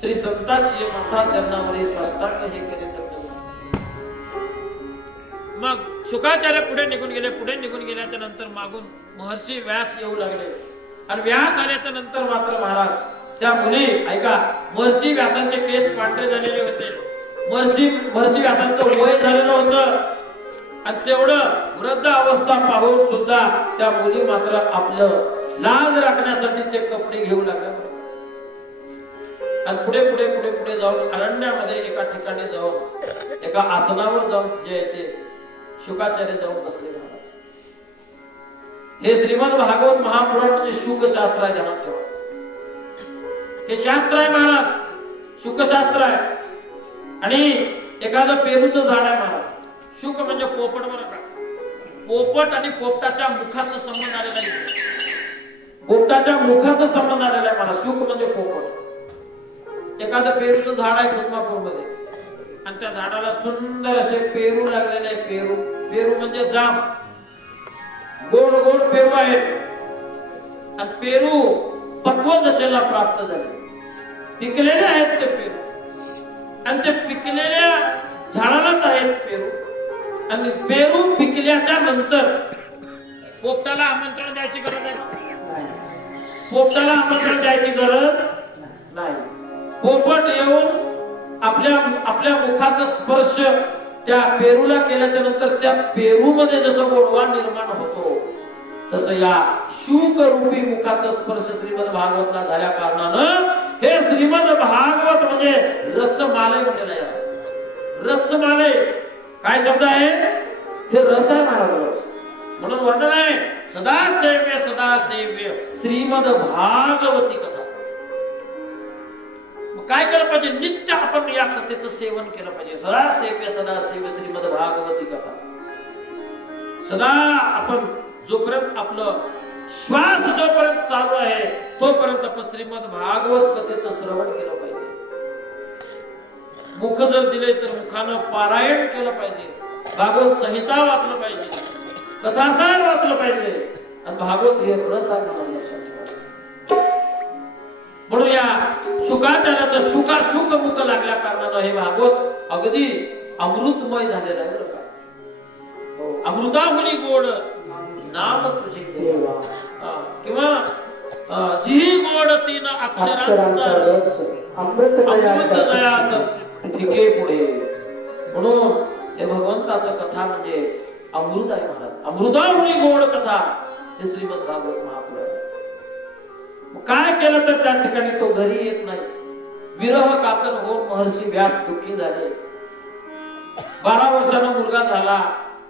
श्री संताची माथा चरणावरी साष्टांग हे केले. मग शुकाचार्य पुढे निघून गेल्याच्या नंतर मागून महर्षी व्यास येऊ लागले. आणि व्यास आल्याच्या नंतर मात्र महाराज त्या मुली ऐका, महर्षी व्यासांचे केस पांढरे झालेले होते. महर्षी व्यासांचं वय झालेलं होतं आणि तेवढं वृद्ध अवस्था पाहून सुद्धा त्या मुली मात्र आपलं लाज राखण्यासाठी ते कपडे घेऊ लागल्या. आणि पुढे पुढे पुढे पुढे जाऊन अरण्यामध्ये एका ठिकाणी जाऊन एका आसनावर जाऊन जे आहे ते शुकाचार्य जाऊन बसले महाराज. हे श्रीमद भागवत महापुराण म्हणजे शुकशास्त्र आहे, ध्यानात ठेवा. हे शास्त्र आहे महाराज, शुकशास्त्र आहे. आणि एखादं पेरूचं झाड आहे महाराज. शुक म्हणजे पोपट, बरं का. पोपट आणि पोपटाच्या मुखाचा संबंध आलेला आहे. पोपटाच्या मुखाचा संबंध आलेला आहे महाराज. शुक म्हणजे पोपट. एखादं पेरूचं झाड आहे खुदमापूर मध्ये आणि त्या झाडाला सुंदर असे पेरू लागलेले आहे. पेरू, पेरू म्हणजे जाम, गोड गोड पेरू आहेत. आणि पेरू पक्व दशेला प्राप्त झाले, पिकलेले आहेत ते पेरू. आणि ते पिकलेल्या झाडालाच आहेत पेरू. आणि पेरू पिकल्याच्या नंतर पोपटाला आमंत्रण द्यायची गरज आहे. पोपटाला आमंत्रण द्यायची गरज नाही. पोपट येऊन आपल्या मुखाचा स्पर्श त्या पेरूला केल्याच्या नंतर त्या पेरू मध्ये जसं गोडवा निर्माण होतो तसं या शुक रूपी मुखाचा स्पर्श श्रीमद भागवतला झाल्या कारणानं हे श्रीमद भागवत म्हणजे रसमालय म्हटलेलं आहे. रसमालय काय शब्द आहे? हे रस आहे महाराज, रस. म्हणून वर्णन आहे सदा सेव्य श्रीमद भागवती कथा. काय केलं पाहिजे? नित्य आपण या कथेचं सेवन केलं पाहिजे. सदा सेव्य श्रीमद भागवती कथा. सदा आपण जोपर्यंत आपलं श्वास जोपर्यंत चालू आहे तोपर्यंत आपण श्रीमद भागवत कथेचं श्रवण केलं पाहिजे. मुख जर दिले तर मुखानं पारायण केलं पाहिजे. भागवत संहिता वाचलं पाहिजे, कथासार वाचलं पाहिजे. आणि भागवत हे रस आहे म्हणून लक्षात ठेवा. म्हणून या शुकाचार्याचं शुक मुख लागल्या कारणानं हे भागवत अगदी अमृतमय झालेलं आहे. बरं का? अमृताहुनी गोड नाम तुझे देवा. किंवा जी गोड 3 अक्षरांचा रस अमृत दया ठिके पुढे. म्हणून हे भगवंताचं कथा म्हणजे अमृत आहे महाराज. अमृताहुनी गोड कथा हे श्रीमद भागवत महापुराण. काय केलं तर त्या ठिकाणी तो घरी येत नाही. विरह कातर होऊन महर्षी व्यास दुःखी झाले. 12 वर्षांना मुलगा झाला.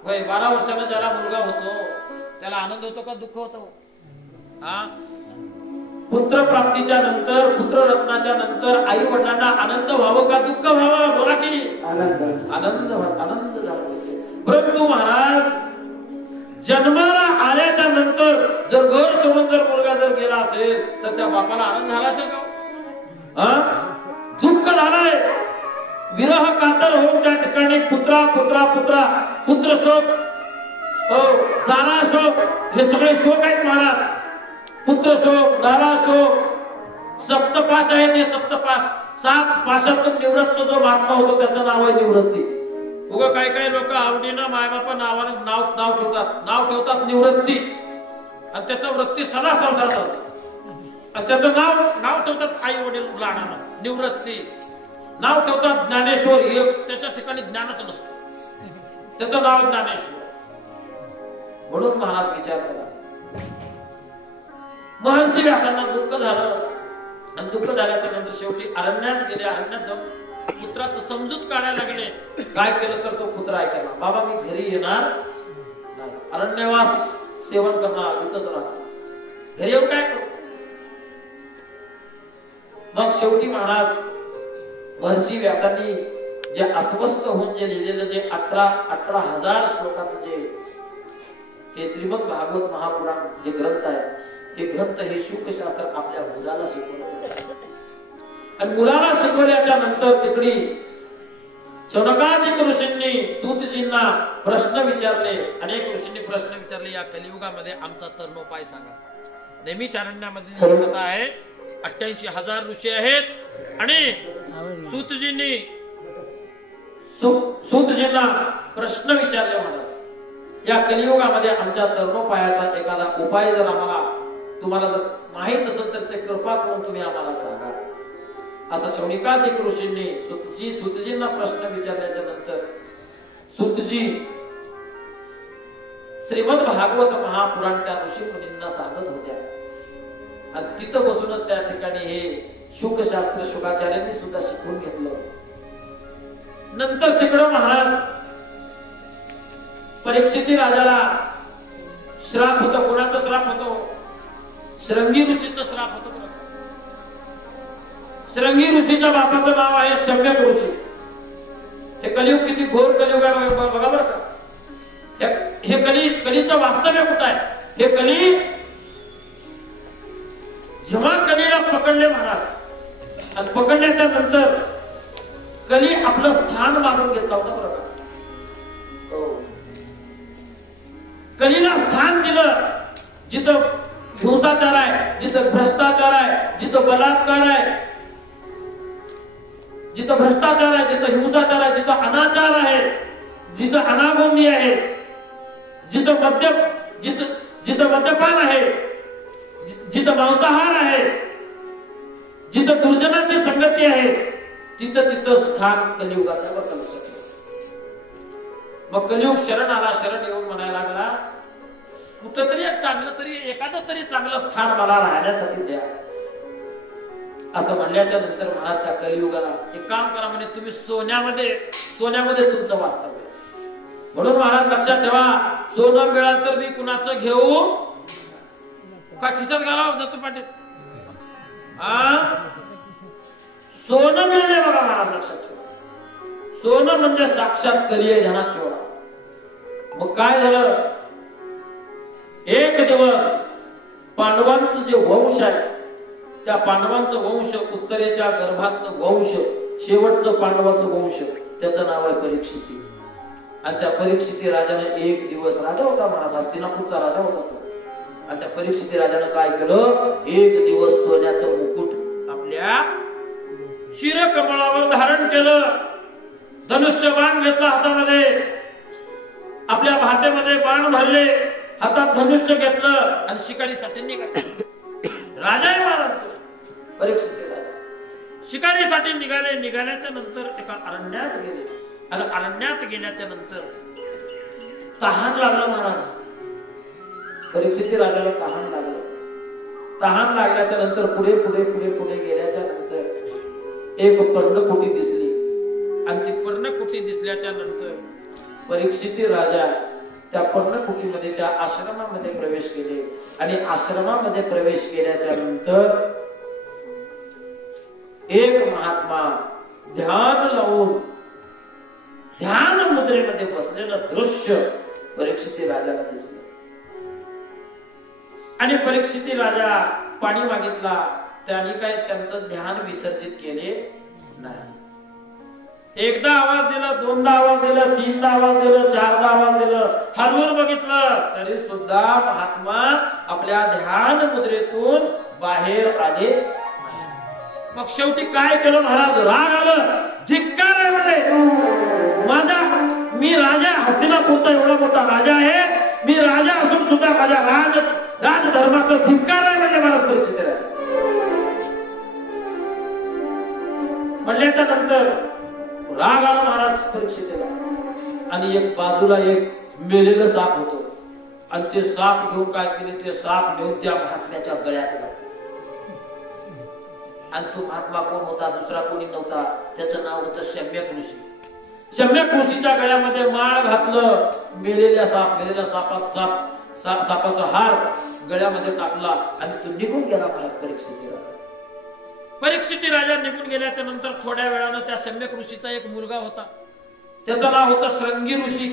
होय, 12 वर्षांना ज्याला मुलगा होतो त्याला आनंद होतो का दुःख होतो? हा, पुत्र प्राप्तीच्या नंतर, पुत्र रत्नाच्या नंतर आई वडिलांना आनंद व्हावं का दुःख व्हावं? बोला की आनंद झाला. परंतु महाराज जन्माला आल्याच्या नंतर जर घर सोडून जर मुलगा जर गेला असेल तर त्या बापाला आनंद झाला असेल का? दुःख झालंय. विरह कातर होऊन त्या ठिकाणी पुत्र शोक, दारा शोक, हे सगळे शोक आहेत महाराज. पुत्र शोक, दारा शोक, सप्तपाश आहेत. हे सप्तपाश 7 पाशातून निवृत्त जो महात्मा होतो त्याचं नाव आहे निवृत्ती. उगा काही लोक आवडीनं मायबापा नाव ठेवतात निवृत्ती. आणि त्याचं वृत्ती सदा संसार चालतो. आणि त्याचं नाव ठेवतात आई वडील लहानानं निवृत्ती. नाव ठेवतात ज्ञानेश्वर. हे त्याच्या ठिकाणी ज्ञानच नसतं, त्याचं नाव ज्ञानेश्वर. म्हणून महाराज विचार करा. महर्षी व्यासांना दुःख झालं आणि दुःख झाल्याच्या नंतर शेवटी अरण्यात गेले. अरण्यात जाऊन पुत्राचं समजूत काढायला गेले. काय केलं तर तो पुत्र ऐकला. बाबा मी घरी येणार नाही, अरण्यवास सेवन करणार, इथंच राहणार, घरी येऊन काय करू? मग शेवटी महाराज महर्षी व्यासांनी जे अस्वस्थ होऊन जे लिहिलेलं जे 18,000 श्लोकाचं जे हे श्रीमद भागवत महापुराण जे ग्रंथ आहे, हे ग्रंथ हे शुकशास्त्र आपल्या मुलाला शिकवलं. आणि मुलाला शिकवल्याच्या नंतर तिकडे शौनकादिक ऋषींनी सूतजींना प्रश्न विचारले. अनेक ऋषींनी प्रश्न विचारले, या कलियुगामध्ये आमचा तरणोपाय सांगा. नेहमी चारण्यामध्ये कथा आहे. 88,000 ऋषी आहेत आणि सूतजींना प्रश्न विचारले महाराज, या कलियुगामध्ये आमच्या तरणोपायाचा एखादा उपाय जर आम्हाला तुम्हाला जर माहित असेल तर ते कृपा करून तुम्ही आम्हाला सांगा. असं शौनकादिक ऋषींनी सूतजींना प्रश्न विचारल्याच्या नंतर सूतजी श्रीमद भागवत महापुराण त्या ऋषी मुनींना सांगत होत्या. आणि तिथं बसूनच त्या ठिकाणी हे शुकशास्त्र शुकाचार्यांनी सुद्धा शिकून घेतलं. नंतर तिकडं महाराज परीक्षिती राजाला श्राप होतं. कोणाचं श्राप होतं? श्रंगी ऋषीचं श्राप होतं. श्रंगी ऋषीच्या बापाचं नाव आहे शम्यक ऋषी. हे कलियुग किती घोर कलियुग आहे बघा बरं का. हे कलीचं वास्तव्य कुठं आहे? हे कली जेव्हा कलीला पकडले महाराज आणि पकडल्याच्या नंतर कली आपलं स्थान मारून घेतला होता बरं का. कलीला स्थान दिलं जिथं हिंसाचार आहे, जिथं भ्रष्टाचार आहे, जिथं बलात्कार आहे, जिथं भ्रष्टाचार आहे, जिथं हिंसाचार आहे, जिथं अनाचार आहे, जिथं अनागोंदी आहे, जिथं मद्यपान आहे, जिथं मांसाहार आहे, जिथं दुर्जनाची संगती आहे, तिथं स्थान कलियुगाचा बरं लक्षात. मग कलियुग शरण आला. शरण येऊन म्हणायला लागला कुठंतरी एक चांगलं तरी एखादं तरी चांगलं स्थान मला राहण्यासाठी द्या. असं म्हणल्याच्या नंतर महाराज त्या कलियुगाला एक काम करा म्हणे, तुम्ही सोन्यामध्ये तुमचं वास्तव्य. म्हणून महाराज लक्षात ठेवा, सोनं मिळालं तर मी कुणाचं घेऊ का खिशात घालावं दत्तू पाटील? सोनं मिळणे बघा महाराज लक्षात ठेवा. सोनं म्हणजे साक्षात कली आहे, ध्यानात ठेवा. मग काय झालं? एक दिवस पांडवांचं जे वंश आहे त्या पांडवांचं वंश, उत्तरेच्या गर्भातलं वंश, शेवटचं पांडवाचं वंश, त्याचं नाव आहे परीक्षिती. आणि त्या परीक्षिती राजाने एक दिवस, राजा होता महाराज, हस्तिनापूरचा राजा होता तो. आणि त्या परीक्षिती राजाने काय केलं? एक दिवस सोन्याचं मुकुट आपल्या शिरकमळावर धारण केलं, धनुष्यबाण घेतला हातामध्ये, आपल्या भातेमध्ये बाण भरले, हातात धनुष्य घेतलं आणि शिकारीसाठी निघाले. राजा आहे महाराज परीक्षिती राजा. शिकारीसाठी निघाले. निघाल्याच्या नंतर एका अरण्यात गेले आणि अरण्यात गेल्याच्या नंतर तहान लागलं महाराज. परीक्षिती राजाला तहान लागलं. तहान लागल्याच्या नंतर पुढे गेल्याच्या नंतर एक पर्णकुटी दिसली. आणि ती पर्णकुटी दिसल्याच्या नंतर परीक्षिती राजा त्या पर्णकुटीमध्ये, त्या आश्रमामध्ये प्रवेश केले. आणि आश्रमामध्ये प्रवेश केल्याच्या नंतर एक महात्मा ध्यान लावून ध्यान मुद्रेमध्ये बसलेलं दृश्य परीक्षिती राजाला दिसलं. आणि परीक्षिती राजा पाणी मागितला. त्यांनी काय त्यांचं ध्यान विसर्जित केले नाही. एकदा आवाज दिला, दोनदा आवाज दिला, तीनदा आवाज दिला, चारदा आवाज दिला, हलवून बघितलं तरी सुद्धा महात्मा आपल्या ध्यान मुद्रेतून बाहेर आले. मग शेवटी काय केलं महाराज? राग आलं, धिक्कार आहे म्हणजे मी राजा, हस्तिनापूरचा एवढा मोठा राजा आहे, मी राजा असून सुद्धा माझ्या राजधर्माचा धिक्कार आहे म्हणजे मला परिस्थिती आहे म्हणल्याच्या नंतर राग आला महाराज परीक्षितीला. आणि एक बाजूला एक मेलेलं साप होतं. आणि ते साप घेऊन काय केले? ते साप घेऊन त्या महात्म्याच्या गळ्यात घातले. आणि तो महात्मा कोण होता? दुसरा कोणी नव्हता. त्याचं नाव होतं शम्यक ऋषी. शम्यक ऋषीच्या गळ्यामध्ये माळ घातलं. मेलेल्या सापाचा हार गळ्यामध्ये टाकला आणि तो निघून गेला महाराज परीक्षितीला. परीक्षिती राजा निघून गेल्याच्या नंतर थोड्या वेळानं त्या शम्यक ऋषीचा एक मुलगा होता. त्याचं नाव होतं श्रंगी ऋषी.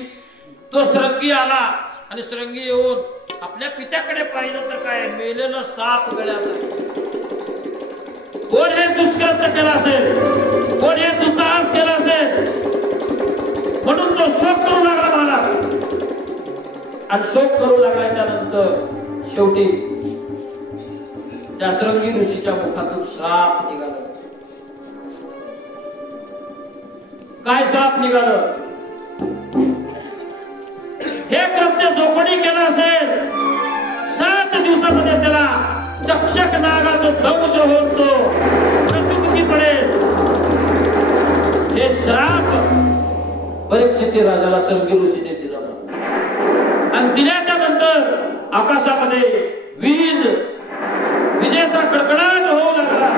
तो श्रंगी आला आणि श्रंगी येऊन आपल्या पित्याकडे पाहिलं तर काय? मेलेलं साप गळ्यात. कोण हे दुष्कृत्य केलं असेल? कोण हे दुस्साहस केलं असेल? म्हणून तो शोक करू लागला महाराज. आणि शोक करू लागल्याच्या नंतर शेवटी त्या श्रंगी ऋषीच्या मुखातून श्राप निघाला. काय श्राप निघालं? हे कृत्य जो कोणी केलं असेल 7 दिवसामध्ये त्याला तक्षक नागाचं दंश होऊन तो मृत्युमुखी पडेल. हे श्राप परीक्षिती राजाला श्रंगी ऋषीने दिलं. आणि दिल्याच्या नंतर आकाशामध्ये विजेचा कडकडाट होऊ लागला.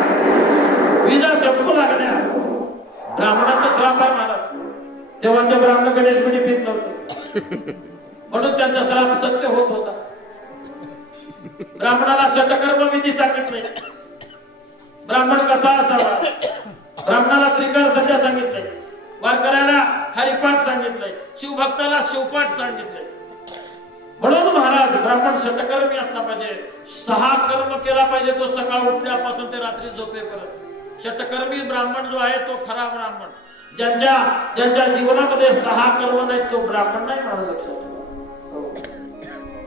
विजा चमकू लागल्या. ब्राह्मणाचा श्राप आहे महाराज. तेव्हाच्या ब्राह्मण गणेश पित नव्हतं म्हणून त्यांचा श्राप सत्य होत होता. ब्राह्मणाला षटकर्म विधी सांगितले, ब्राह्मण कसा असावा, ब्राह्मणाला त्रिकाळ संध्या सांगितले, वारकऱ्याला हरिपाठ सांगितलंय, शिवभक्ताला शिवपाठ सांगितलंय. म्हणून महाराज ब्राह्मण षटकर्मी असला पाहिजे, 6 कर्म केला पाहिजे तो सकाळ उठल्यापासून ते रात्री झोपेपर्यंत. षटकर्मी ब्राह्मण जो आहे तो खरा ब्राह्मण. ज्यांच्या जीवनामध्ये 6 कर्म नाही तो ब्राह्मण नाही. मला लक्षात ठेवा,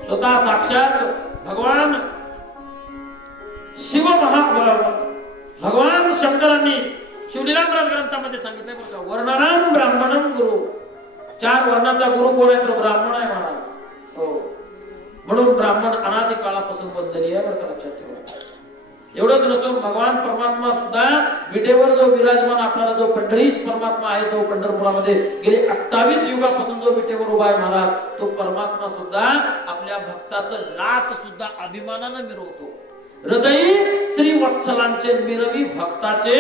स्वतः साक्षात भगवान भगवान शंकरांनी शिवलीलामृत ग्रंथामध्ये सांगितलंय बरं का, वर्णानाम ब्राह्मणम गुरु. 4 वर्णाचा गुरु कोण आहे तर ब्राह्मण आहे महाराज. हो, म्हणून ब्राह्मण अनादी काळापासून वंदनीय आहे बरं का, लक्षात ठेवा. एवढंच नसून भगवान परमात्मा सुद्धा विटेवर जो विराजमान आपल्याला जो पंढरीश परमात्मा आहे, जो पंढरपुरामध्ये गेले 28 युगापासून जो विटेवर उभा आहे महाराज, तो परमात्मा सुद्धा आपल्या भक्ताचं लात सुद्धा अभिमानानं मिरवतो. हृदयी श्री वत्सलांचे मिरवी भक्ताचे.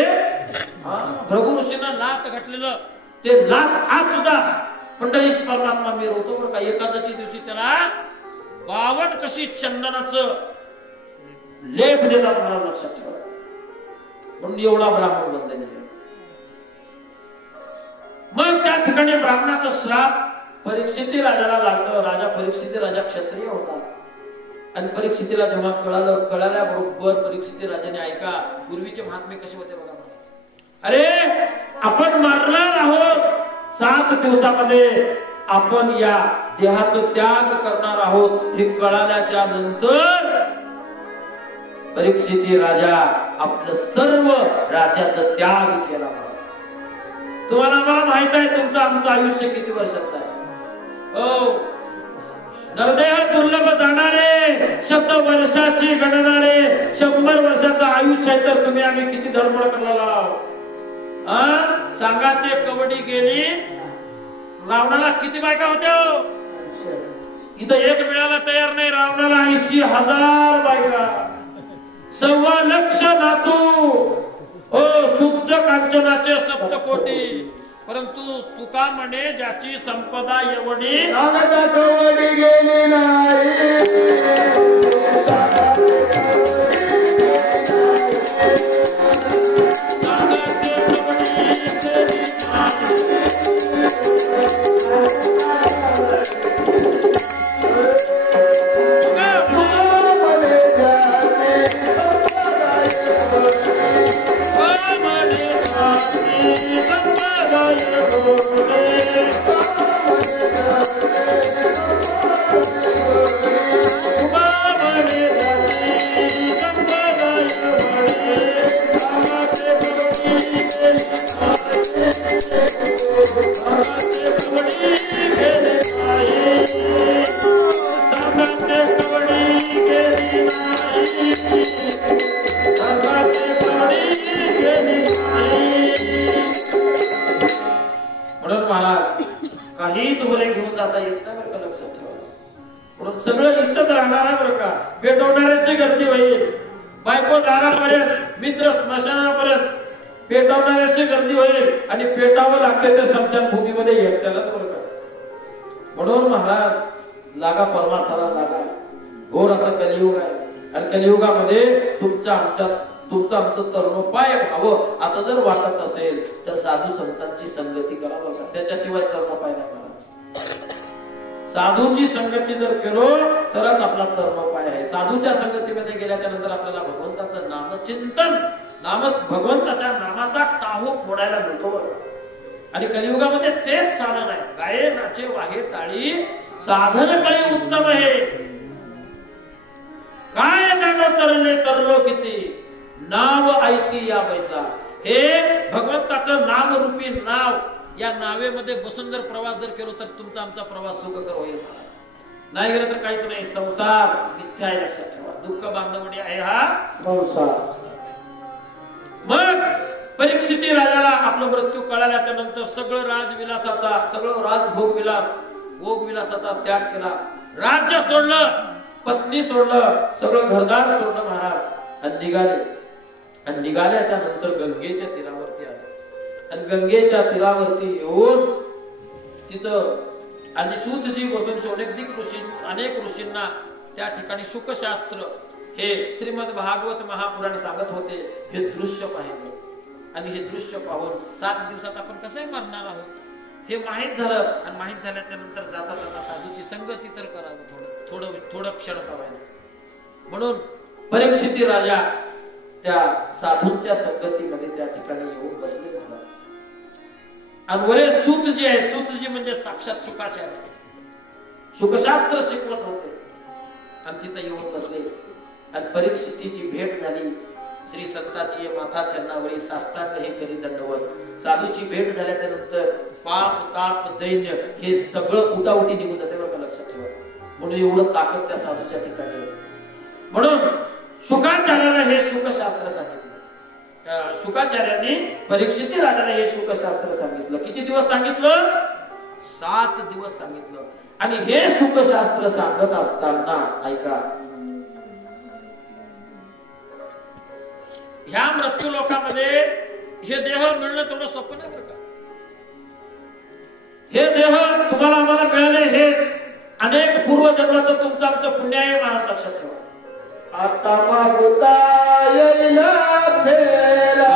भृगु ऋषीनं लात घातलेलं ते लात आज सुद्धा पंढरीश परमात्मा मिरवतो बरं का. एकादशी दिवशी त्याला 52 कशी चंदनाचं लेप देतात मला लक्षात ठेवा. म्हणून एवढा ब्राह्मण वंदनीय. मग त्या ठिकाणी ब्राह्मणाचं श्राप परीक्षिती राजाला लागलं. राजा परीक्षिती राजा क्षत्रिय होता आणि परीक्षितीला जेव्हा कळाल्याबरोबर परीक्षिती राजाने ऐका पूर्वीचे महात्मे कसे होते बघा महाराज. अरे आपण मारणार आहोत, 7 दिवसामध्ये आपण या देहाचं त्याग करणार आहोत. हे कळाल्याच्या नंतर परीक्षिती राजा आपलं सर्व राज्याचं त्याग केला. तुम्हाला मला माहित आहे तुमचं आमचं आयुष्य किती वर्षाचं आहे. हो, नरदेह दुर्लभ जाणारे, 100 वर्षाची गणनारे, 100 वर्षाचं आयुष्य आहे तर तुम्ही आम्ही किती धडपड करला. सांगा ते कबड्डी गेली, रावणाला किती बायका होत्या. इथं एक मिळायला तयार नाही, रावणाला 80,000 बायका, 1.25 लाख नातू, हो शुद्ध कांचनाचे 7 परंतु तुका म्हणे ज्याची संपदा एवढी गेली नाही. काहीच बरे घेऊन जाता येत नाही बरं का, लक्षात ठेवा. म्हणून सगळं इथंच राहणार आहे बरं का. पेटवणाऱ्याची गर्दी होईल, बायको दारापर्यंत, मित्र स्मशानापर्यंत पेटवणाऱ्याची गर्दी होईल आणि पेटावं लागते ते स्मशान भूमीमध्ये एकट्यालाच बरं का. म्हणून महाराज लागा परमार्थाला लागा. घोर असं कलियुग आहे आणि कलियुगामध्ये तुमचं आमचं तरुणोपाय व्हावं असं जर वाटत असेल तर साधू संतांची संगती करा बघा. त्याच्याशिवाय तरुणोपाय नाही महाराज. साधूची संगती जर केलो तरच आपला तरुणोपाय आहे. साधूच्या संगतीमध्ये गेल्याच्या नंतर आपल्याला भगवंताचं नामचिंतन, भगवंताच्या नामाचा टाहू फोडायला मिळतो. आणि कलियुगामध्ये तेच साधन आहे. गाये नाचे वाहे टाळी साधन कळे उत्तम आहे. काय जाणो तरले तरलो किती, नाव ऐती या पैसा. हे भगवंताचं नामरूपी नाव, या नावेमध्ये बसून जर प्रवास जर केलो तर तुमचा आमचा प्रवास सुखकर होईल. नाही गेलं तर काहीच नाही. संसार मिथ्या आहे, लक्षात ठेवा. दुःख बांधवणी आहे हा संसार. मग परीक्षिती राजाला आपला मृत्यू कळाल्याच्या नंतर सगळं राजविलासाचा, सगळं भोगविलासाचा त्याग केला. राज्य सोडलं, पत्नी सोडलं, सगळं घरदार सोडलं महाराज आणि निघाले. आणि निघाल्याच्या नंतर गंगेच्या तीरावरती आले. आणि गंगेच्या तीरावरती येऊन तिथं आणि सूतजी बसून अनेक ऋषींना त्या ठिकाणी शुकशास्त्र हे श्रीमद भागवत महापुराण सांगत होते. हे दृश्य पाहिलं आणि हे दृश्य पाहून 7 दिवसात आपण कसं मरणार आहोत हे माहीत झालं. आणि माहीत झाल्याच्या नंतर जाता जाता साधूची संगती तर करावं, थोडं क्षण पाहायला. म्हणून परीक्षिती राजा त्या साधूंच्या संगतीमध्ये त्या ठिकाणी येऊन बसले महाराज. आणि वरे सूतजी आहेत, सूतजी म्हणजे साक्षात शुकाचार्य, शुकशास्त्र शिकवत होते. आणि तिथं येऊन बसले आणि परीक्षितीची भेट झाली. श्री संताची माथा चरणावरी साष्टांग हे करी दंडवत. साधूची भेट झाल्याच्या नंतर पाप ताप दैन्य हे सगळं उठाउटी निघून जाते बरं का, लक्षात ठेवा. म्हणून एवढं ताकद त्या साधूच्या ठिकाणी. म्हणून शुकाचार्याला हे शुकशास्त्र सांगितलं. शुकाचार्यांनी परीक्षिती राजाला हे शुकशास्त्र सांगितलं. किती दिवस सांगितलं? 7 दिवस सांगितलं. आणि हे शुकशास्त्र सांगत असताना ऐका, ह्या मृत्यू लोकामध्ये हे देह मिळणं थोडं सोपं नाही बरं का. हे देह तुम्हाला आम्हाला मिळाले हे अनेक पूर्वजन्माचं तुमचं आमचं पुण्य आहे महाराज, लक्षात ठेवा. आता मागुता येईल फेरा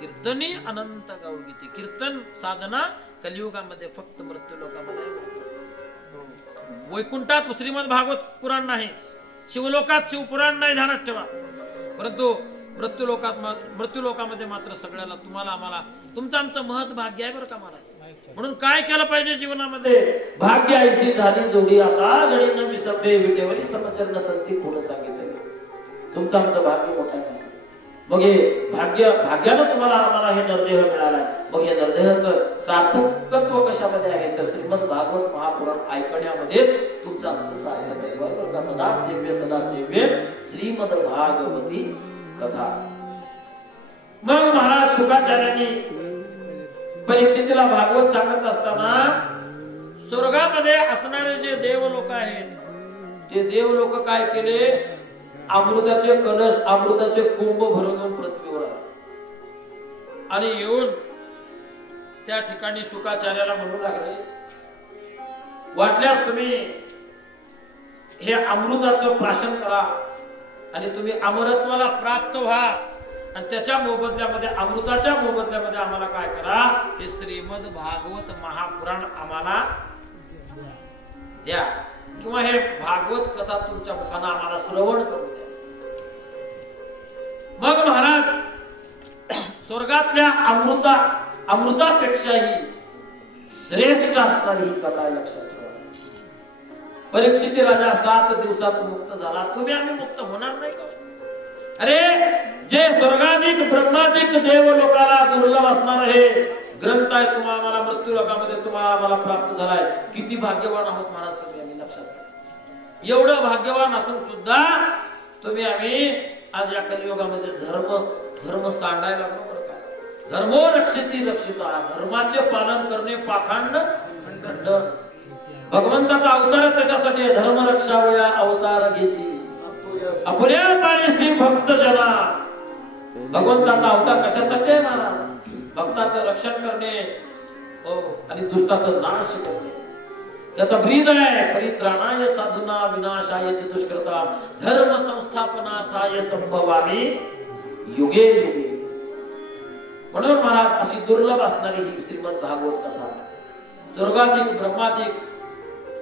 कीर्तनी अनंत गावगीती. कीर्तन साधना कलियुगामध्ये फक्त मृत्यू लोकांमध्ये. वैकुंठात श्रीमद भागवत पुराण नाही, शिवलोकात शिवपुराण नाही, ध्यानात ठेवा. परंतु मृत्यू लोकामध्ये मात्र सगळ्याला तुम्हाला आम्हाला तुमचं आमचं महत् भाग्य आहे बरं का महाराज. म्हणून काय केलं पाहिजे जीवनामध्ये? भाग्य ऐसी झाली जोडी आता गणी नवी सभ्य विटेवरी समचरण संती पुढे सांगितले. तुमचं आमचं भाग्य मोठं आहे. मग हे भाग्यानं तुम्हाला आम्हाला हे नरदेह मिळालाय. मग हे नरदेहाचं सार्थकत्व कशामध्ये आहे? तर श्रीमद भागवत महापुराण ऐकण्यामध्येच तुमचं आमचं सार्थक आहे बरोबर का. सदा सेव्य श्रीमद भागवती कथा. मग महाराज शुकाचार्यांनी परीक्षितीला भागवत सांगत असताना स्वर्गामध्ये असणारे जे देव लोक आहेत ते देव लोक काय केले? अमृताचे कलश अमृताचे कुंभ भरून घेऊन पृथ्वीवर आले आणि येऊन त्या ठिकाणी शुकाचार्याला म्हणू लागले, वाटल्यास तुम्ही हे अमृताचं प्राशन करा आणि तुम्ही अमरत्वाला प्राप्त व्हा आणि त्याच्या मोबदल्यामध्ये अमृताच्या मोबदल्यामध्ये आम्हाला काय करा? हे श्रीमद भागवत महापुराण आम्हाला द्या किंवा हे भागवत कथा तुमच्या मुखानं आम्हाला श्रवण करू द्या. मग महाराज स्वर्गातल्या अमृतापेक्षाही श्रेष्ठ असणारी ही कथा लक्षात ठेवा. परीक्षित राजा 7 दिवसात मुक्त झाला. तुम्ही आम्ही मुक्त होणार नाही का? अरे जे स्वर्गाधिक ब्रह्माधिक देव लोकाला दुर्लभ असणार हे ग्रंथ आहे तुम्हाला मृत्यू लोकामध्ये तुम्हाला प्राप्त झालाय. किती भाग्यवान आहोत महाराज तुम्ही आम्ही लक्षात घ्या. एवढं भाग्यवान असून सुद्धा तुम्ही आम्ही आज या कलियुगामध्ये धर्म सांडायला लागलो बरं का. धर्मो रक्षिती रक्षिता, धर्माचे पालन करणे पाखंड खंडन. भगवंताचा अवतार त्याच्यासाठी धर्म रक्षावया अवतार घेसी अपुऱ्या पाणीसी भक्त जना. भगवंताचा अवतार कशासाठी आहे महाराज? भक्ताचं रक्षण करणे आणि दुष्टाचं नाश करणे. त्याचा ब्रीद आहे परित्राणाय साधुना विनाशाय च दुष्कृता धर्म संस्थापनार्थाय संभवामी युगे युगे. म्हणून महाराज अशी दुर्लभ असणारी ही श्रीमद भागवत कथा स्वर्गाधिक ब्रह्माधिक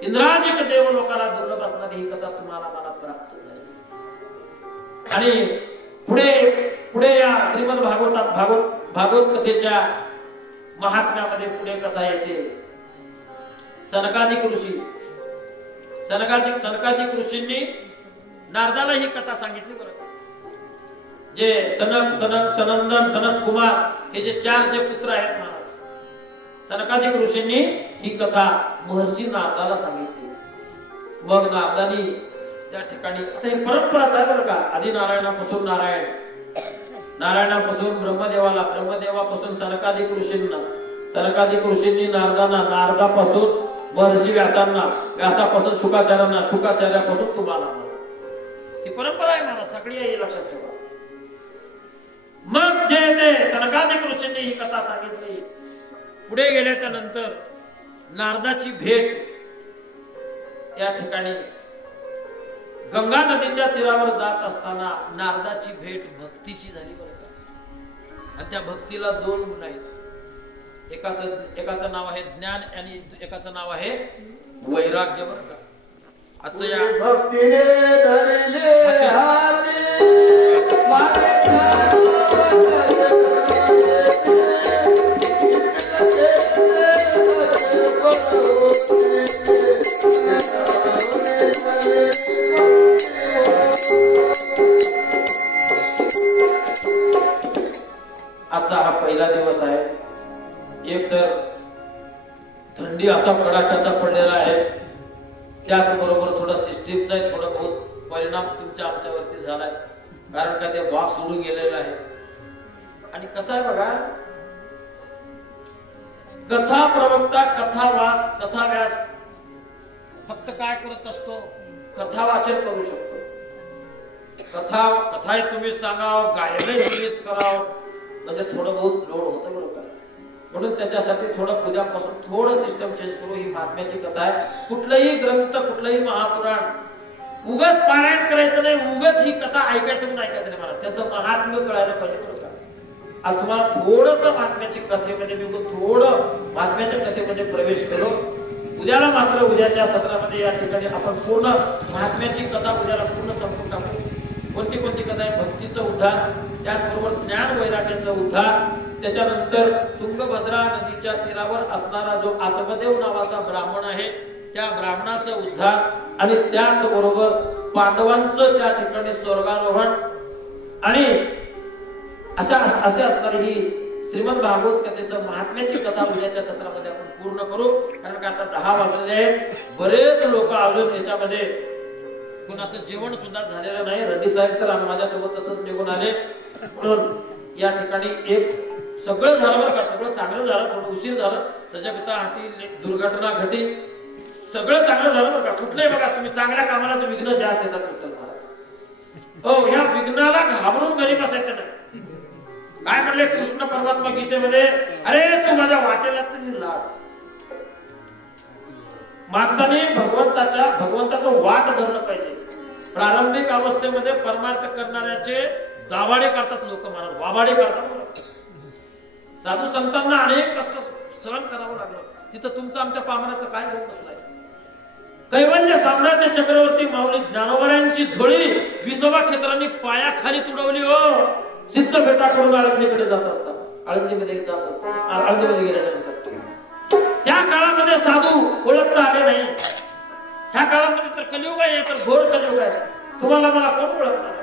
इंद्राधिक देव लोकांना दुर्लभ असणारी ही कथा तुम्हाला मला प्राप्त झाली. आणि पुढे या श्रीमद भागवत कथेच्या महात्म्यामध्ये पुढे कथा येते. सनकादिक ऋषींनी नारदाला ही कथा सांगितली बरं का. जे सनंदन सनत कुमार हे जे 4 जे पुत्र आहेत महाराज, सनकादिक ऋषींनी ही कथा महर्षी नारदाला सांगितली. मग नारदानी त्या ठिकाणी आता ही परंपराच आहे बरं का. आधी नारायणापासून नारायणापासून ब्रह्मदेवापासून सनकादिक ऋषींनी नारदापासून महर्षी व्यासापासून शुकाचार्यापासून तुम्हाला. ही परंपरा आहे महाराज, सगळी आहे लक्षात ठेवा. मग जे ते सनकादिक ऋषींनी ही कथा सांगितली. पुढे गेल्याच्या नंतर नारदाची भेट या ठिकाणी गंगा नदीच्या तीरावर जात असताना नारदाची भेट भक्तीची झाली बरं का. आणि त्या भक्तीला 2 गुण आहेत. एकाचं नाव आहे ज्ञान आणि एकाचं नाव आहे वैराग्य बरं का. आजचं या भक्तीने धरले हाती आजचा हा पहिला दिवस आहे. एक तर थंडी असा कडाक्याचा पडलेला आहे, त्याचबरोबर थोडा सिस्टीमचा थोडा बहुत परिणाम तुमच्या आमच्यावरती झालाय. कारण का ते वाक सोडून गेलेलं आहे. आणि कसं आहे बघा, कथा प्रवक्ता कथा व्यास फक्त काय करत असतो? कथा वाचन करू शकतो. कथा तुम्ही सांगाव, गायले तुम्हीच कराव, म्हणजे थोडं बहुत लोड होतं बरोबर. म्हणून त्याच्यासाठी थोडं उद्यापासून थोडं सिस्टम चेंज करू. ही महात्म्याची कथा आहे. कुठलाही ग्रंथ कुठलंही महापुराण उगाच पारायण करायचं नाही, उगाच ही कथा ऐकायचं म्हणून ऐकायचं नाही. मला त्याचं महात्म्य कळायला पाहिजे बरोबर. आज तुम्हाला थोडस महात्म्याच्या कथेमध्ये प्रवेश करू. उद्याला मात्र उद्याच्या सत्रामध्ये या ठिकाणी आपण पूर्ण महात्म्याची कथा उद्याला पूर्ण संपून टाकू. कोणती कथा आहे? भक्तीचं उद्धार, त्याचबरोबर ज्ञान वैराग्याचं उद्धार, त्याच्यानंतर तुंगभद्रा नदीच्या तीरावर असणारा जो आत्मदेव नावाचा ब्राह्मण आहे त्या ब्राह्मणाचा उद्धार, आणि त्याचबरोबर पांडवांचं त्या ठिकाणी स्वर्गारोहण. आणि असे असणारी ही श्रीमद भागवत कथेचं महात्म्याची कथा उद्याच्या सत्रामध्ये आपण पूर्ण करू. कारण का आता 10 वाजले आहेत. बरेच लोक अजून याच्यामध्ये कुणाचं जेवण सुद्धा झालेलं नाही. रेड्डी साहेब तर माझ्यासोबत तसंच निघून आले. म्हणून या ठिकाणी एक सगळं झालं बरं का, सगळं चांगलं झालं. थोडं उशीर झालं, सजगता हटी, दुर्घटना घटी, सगळं चांगलं झालं बरं का. कुठलंही बघा तुम्ही चांगल्या कामाला विघ्न जास्त येतात विठ्ठल महाराज. हो, या विघ्नाला घाबरून घरी बसायचं नाही. काय म्हणले कृष्ण परमात्मा गीतेमध्ये? अरे तू माझ्या वाटेला तरी लाग. माणसाने भगवंताचं वाट धरलं पाहिजे. प्रारंभिक अवस्थेमध्ये परमार्थ करणाऱ्याचे दावाडे करतात लोक, महाराज वाबाडे करतात. साधू संतांना अनेक कष्ट सहन करावं लागलं. तिथं तुमचं आमच्या पामराचं काय घेऊन बसलाय? कैवल्य साम्राज्य चक्रवर्ती माऊली ज्ञानोबरांची झोळी विसोबा क्षेत्रांनी पायाखाली तुडवली हो. सिद्ध बेटाकडून अडकणीकडे जात असतात. आळंदीमध्ये जात असतात. आळंदीमध्ये गेल्याच्या नंतर त्या काळामध्ये साधू ओळखता आले नाही. ह्या काळामध्ये तर कलियुग आहे, तर घोर कलियुग आहे, तुम्हाला मला कोण ओळखणार.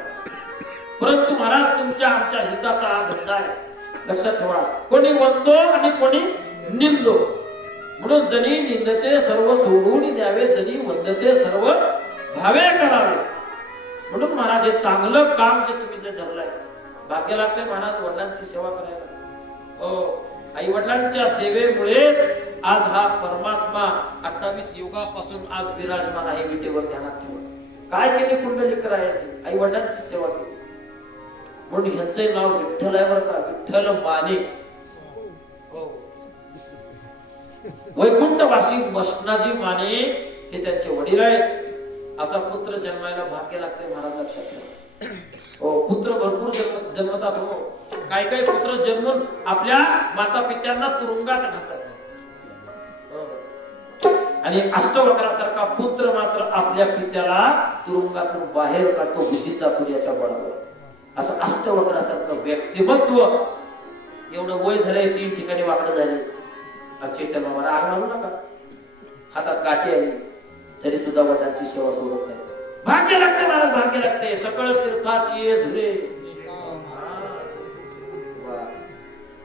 परंतु महाराज तुमच्या आमच्या हिताचा हा धंदा आहे, लक्षात ठेवा. कोणी वंदो आणि कोणी निंदो, म्हणून जनी निंदते सर्व सोडून द्यावे, जनी वंदते सर्व भावे करावे. म्हणून महाराज हे चांगलं काम जे तुम्ही जे धरलंय, भाग्य लागतंय महाराज वडिलांची सेवा करायला. हो, आई वडिलांच्या सेवेमुळेच आज हा परमात्मा 28 युगापासून आज विराजमान आहे. विटेवर ध्यानात ठेवा. काय केली कुंडलिक रायाची? आई वडिलांची सेवा केली, म्हणून ह्यांचे नाव विठ्ठल आहे बरं का, विठ्ठल माने. वैकुंठवासी मसनाजी माने हे त्यांचे वडील आहेत. असा पुत्र जन्मायला भाग्य लागते महाराज, लक्षात ठेवा. हो, पुत्र भरपूर जन्मतात. हो, काही काही पुत्र जन्मून आपल्या माता पित्यांना तुरुंगात घालतात, आणि अष्टवक्रासारखा पुत्र मात्र आपल्या पित्याला तुरुंगातून बाहेर काढतो बुद्धीचा तुर्याच्या बळावर. असं अष्टवक्रासारखं व्यक्तिमत्व. एवढं वय झालंय, 3 ठिकाणी वाकडं झाले. चैतन्य मामा आग मानू नका, हातात काठी आली तरी सुद्धा वडिलांची सेवा सोडत नाही. भाग्य लागते महाराज, भाग्य लागते. सकळ तीर्थाची धुरे.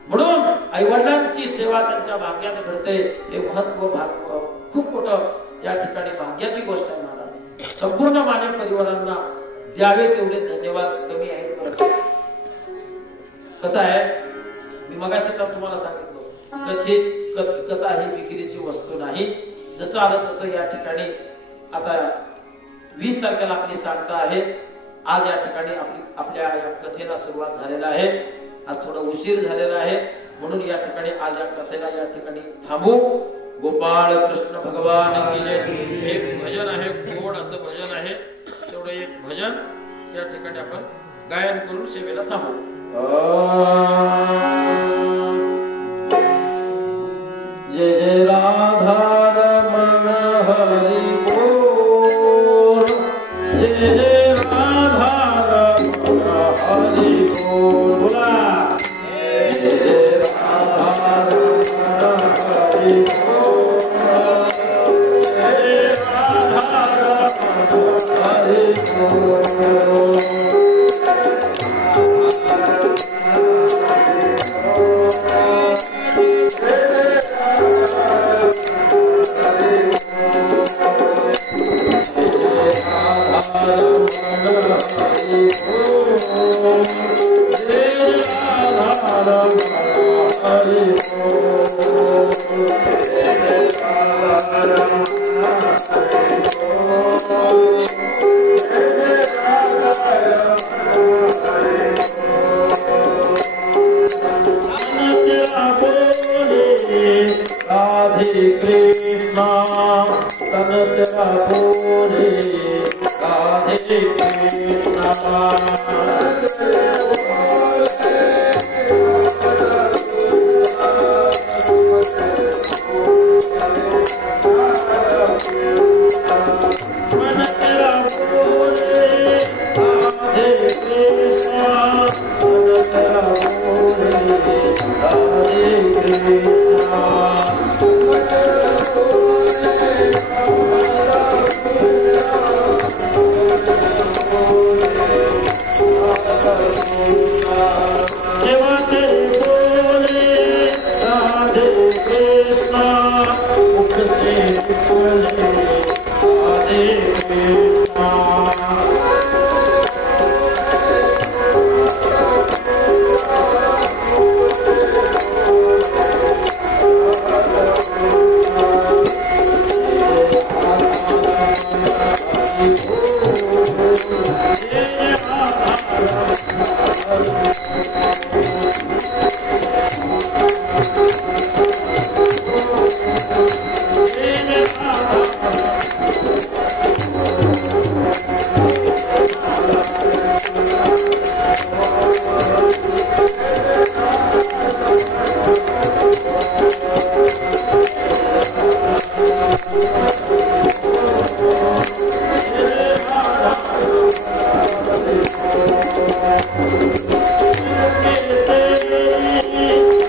म्हणून आई वडिलांची सेवा त्यांच्या भाग्यात घडते. हे महत्व खूप मोठं या ठिकाणी भाग्याची गोष्ट आहे महाराज. संपूर्ण मानव परिवारांना द्यावे तेवढे धन्यवाद कमी आहेत. कसं आहे, मी मगाशी तर तुम्हाला सांगितलं, कथा ही विक्रीची वस्तू नाही. जसं आलं तसं या ठिकाणी आता 20 तारखेला आपली सांगता आहे. आज या ठिकाणी आपल्या या कथेला सुरुवात झालेला आहे. आज थोडा उशीर झालेला आहे, म्हणून या ठिकाणी आज या कथेला या ठिकाणी थांबू. गोपाळ कृष्ण भगवान की जय. एक भजन आहे, गोड असं भजन आहे, तेवढं एक भजन या ठिकाणी आपण गायन करून सेवेला थांबू. जय जय राधा रमण हरि बोल, जय जय राधा रमण हरि बोल. जय जय राधा रमण हरि बोल, जय राधा रमण हरि बोल. Thank you.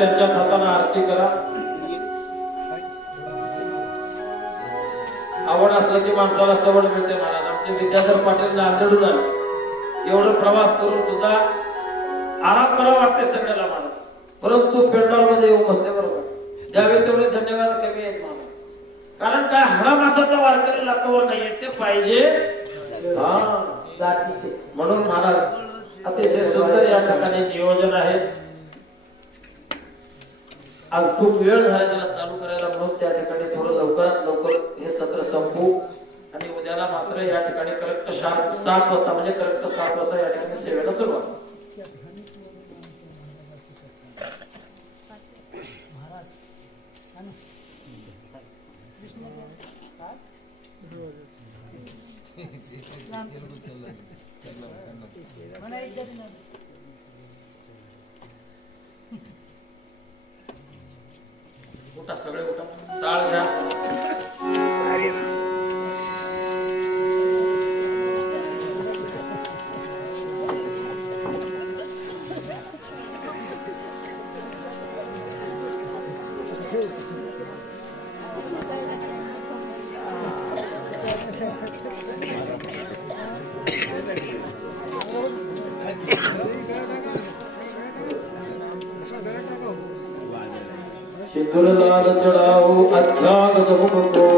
त्यांच्या हाताने आरती करा. आवड असलं की माणसाला सवड मिळते. महाराज आमचे विद्याधर पाटील नांदेडून आले. एवढं प्रवास करून सुद्धा आराम करावा वाटते सगळ्याला महाराज, परंतु पेंडॉल मध्ये येऊन बसले बरोबर. द्यावे तेवढे धन्यवाद कमी आहेत महाराज. कारण काय हळा मासाचा वारकरी लाखावर नाही येते पाहिजे जातीचे. म्हणून महाराज अतिशय सुंदर या ठिकाणी नियोजन आहे. आज खूप वेळ झाला त्याला चालू करायला, म्हणून त्या ठिकाणी थोडं लवकरात लवकर हे सत्र संपवू आणि उद्याला मात्र या ठिकाणी करेक्ट 7 वाजता म्हणजे करेक्ट 7 वाजता या ठिकाणी सेवेला सुरुवात. उठा सगळे उठा, टाळ घ्या. शिखरदार चढ़ाओ अच्छा गदमुख को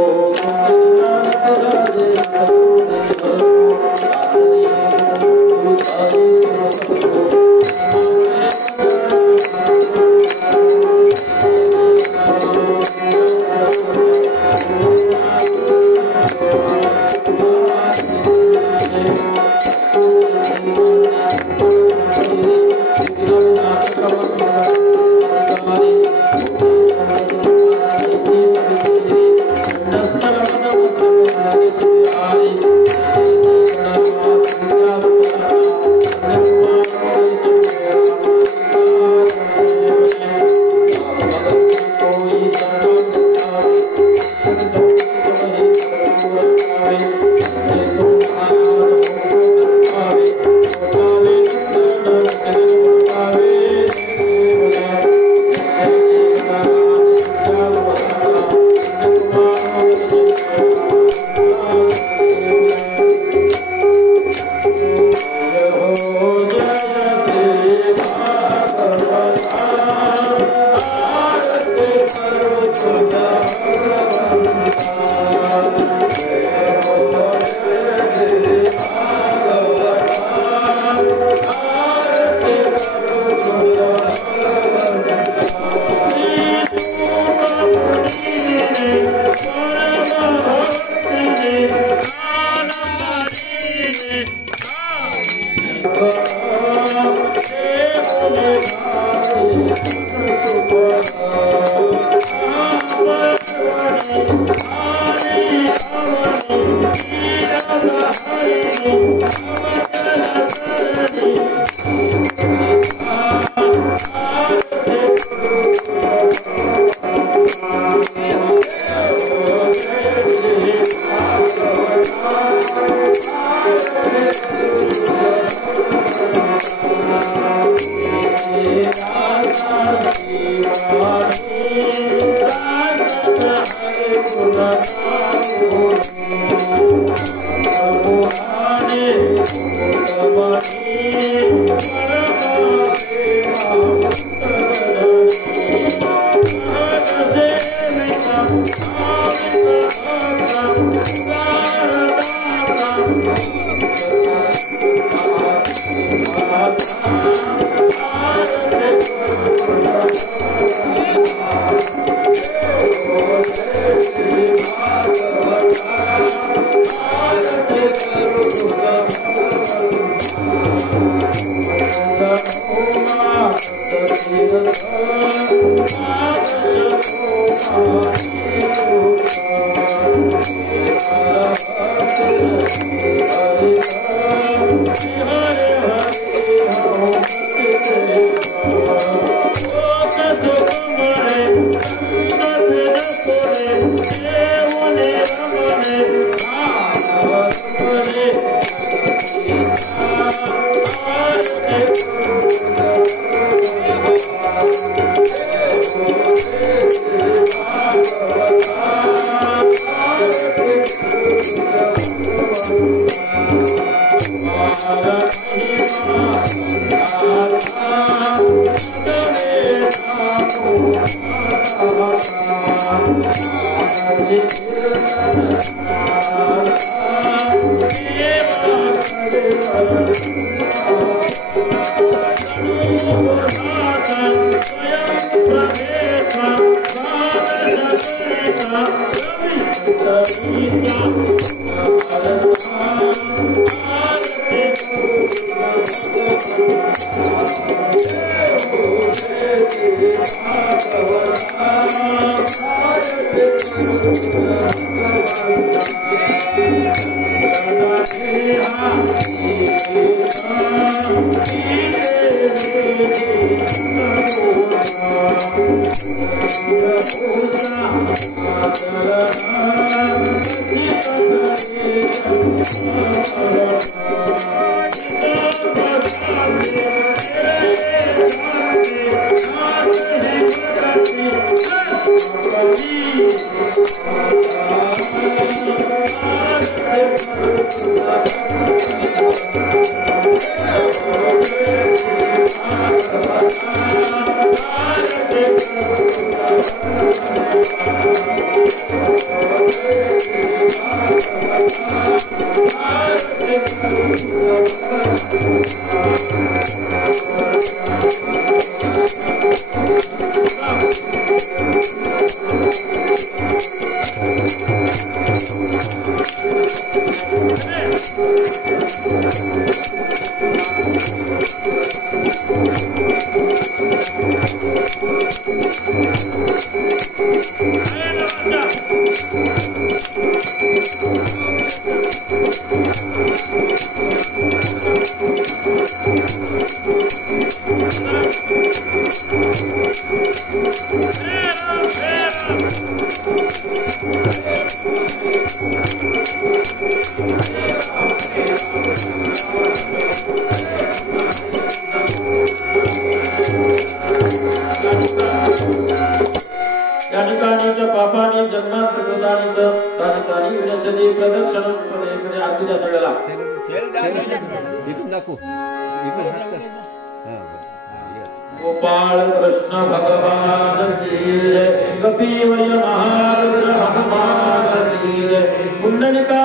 गोपाल कृष्ण भगवान की जय, कपिवर्य महारुद्र हनुमान की जय, पुंडलिका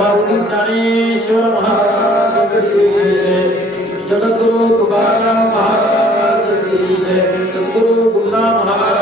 माऊली ज्ञानेश्वर महाराज की जय, जगद्गुरु तुकाराम महाराज की जय, सद्गुरु गुरुनाम महाराज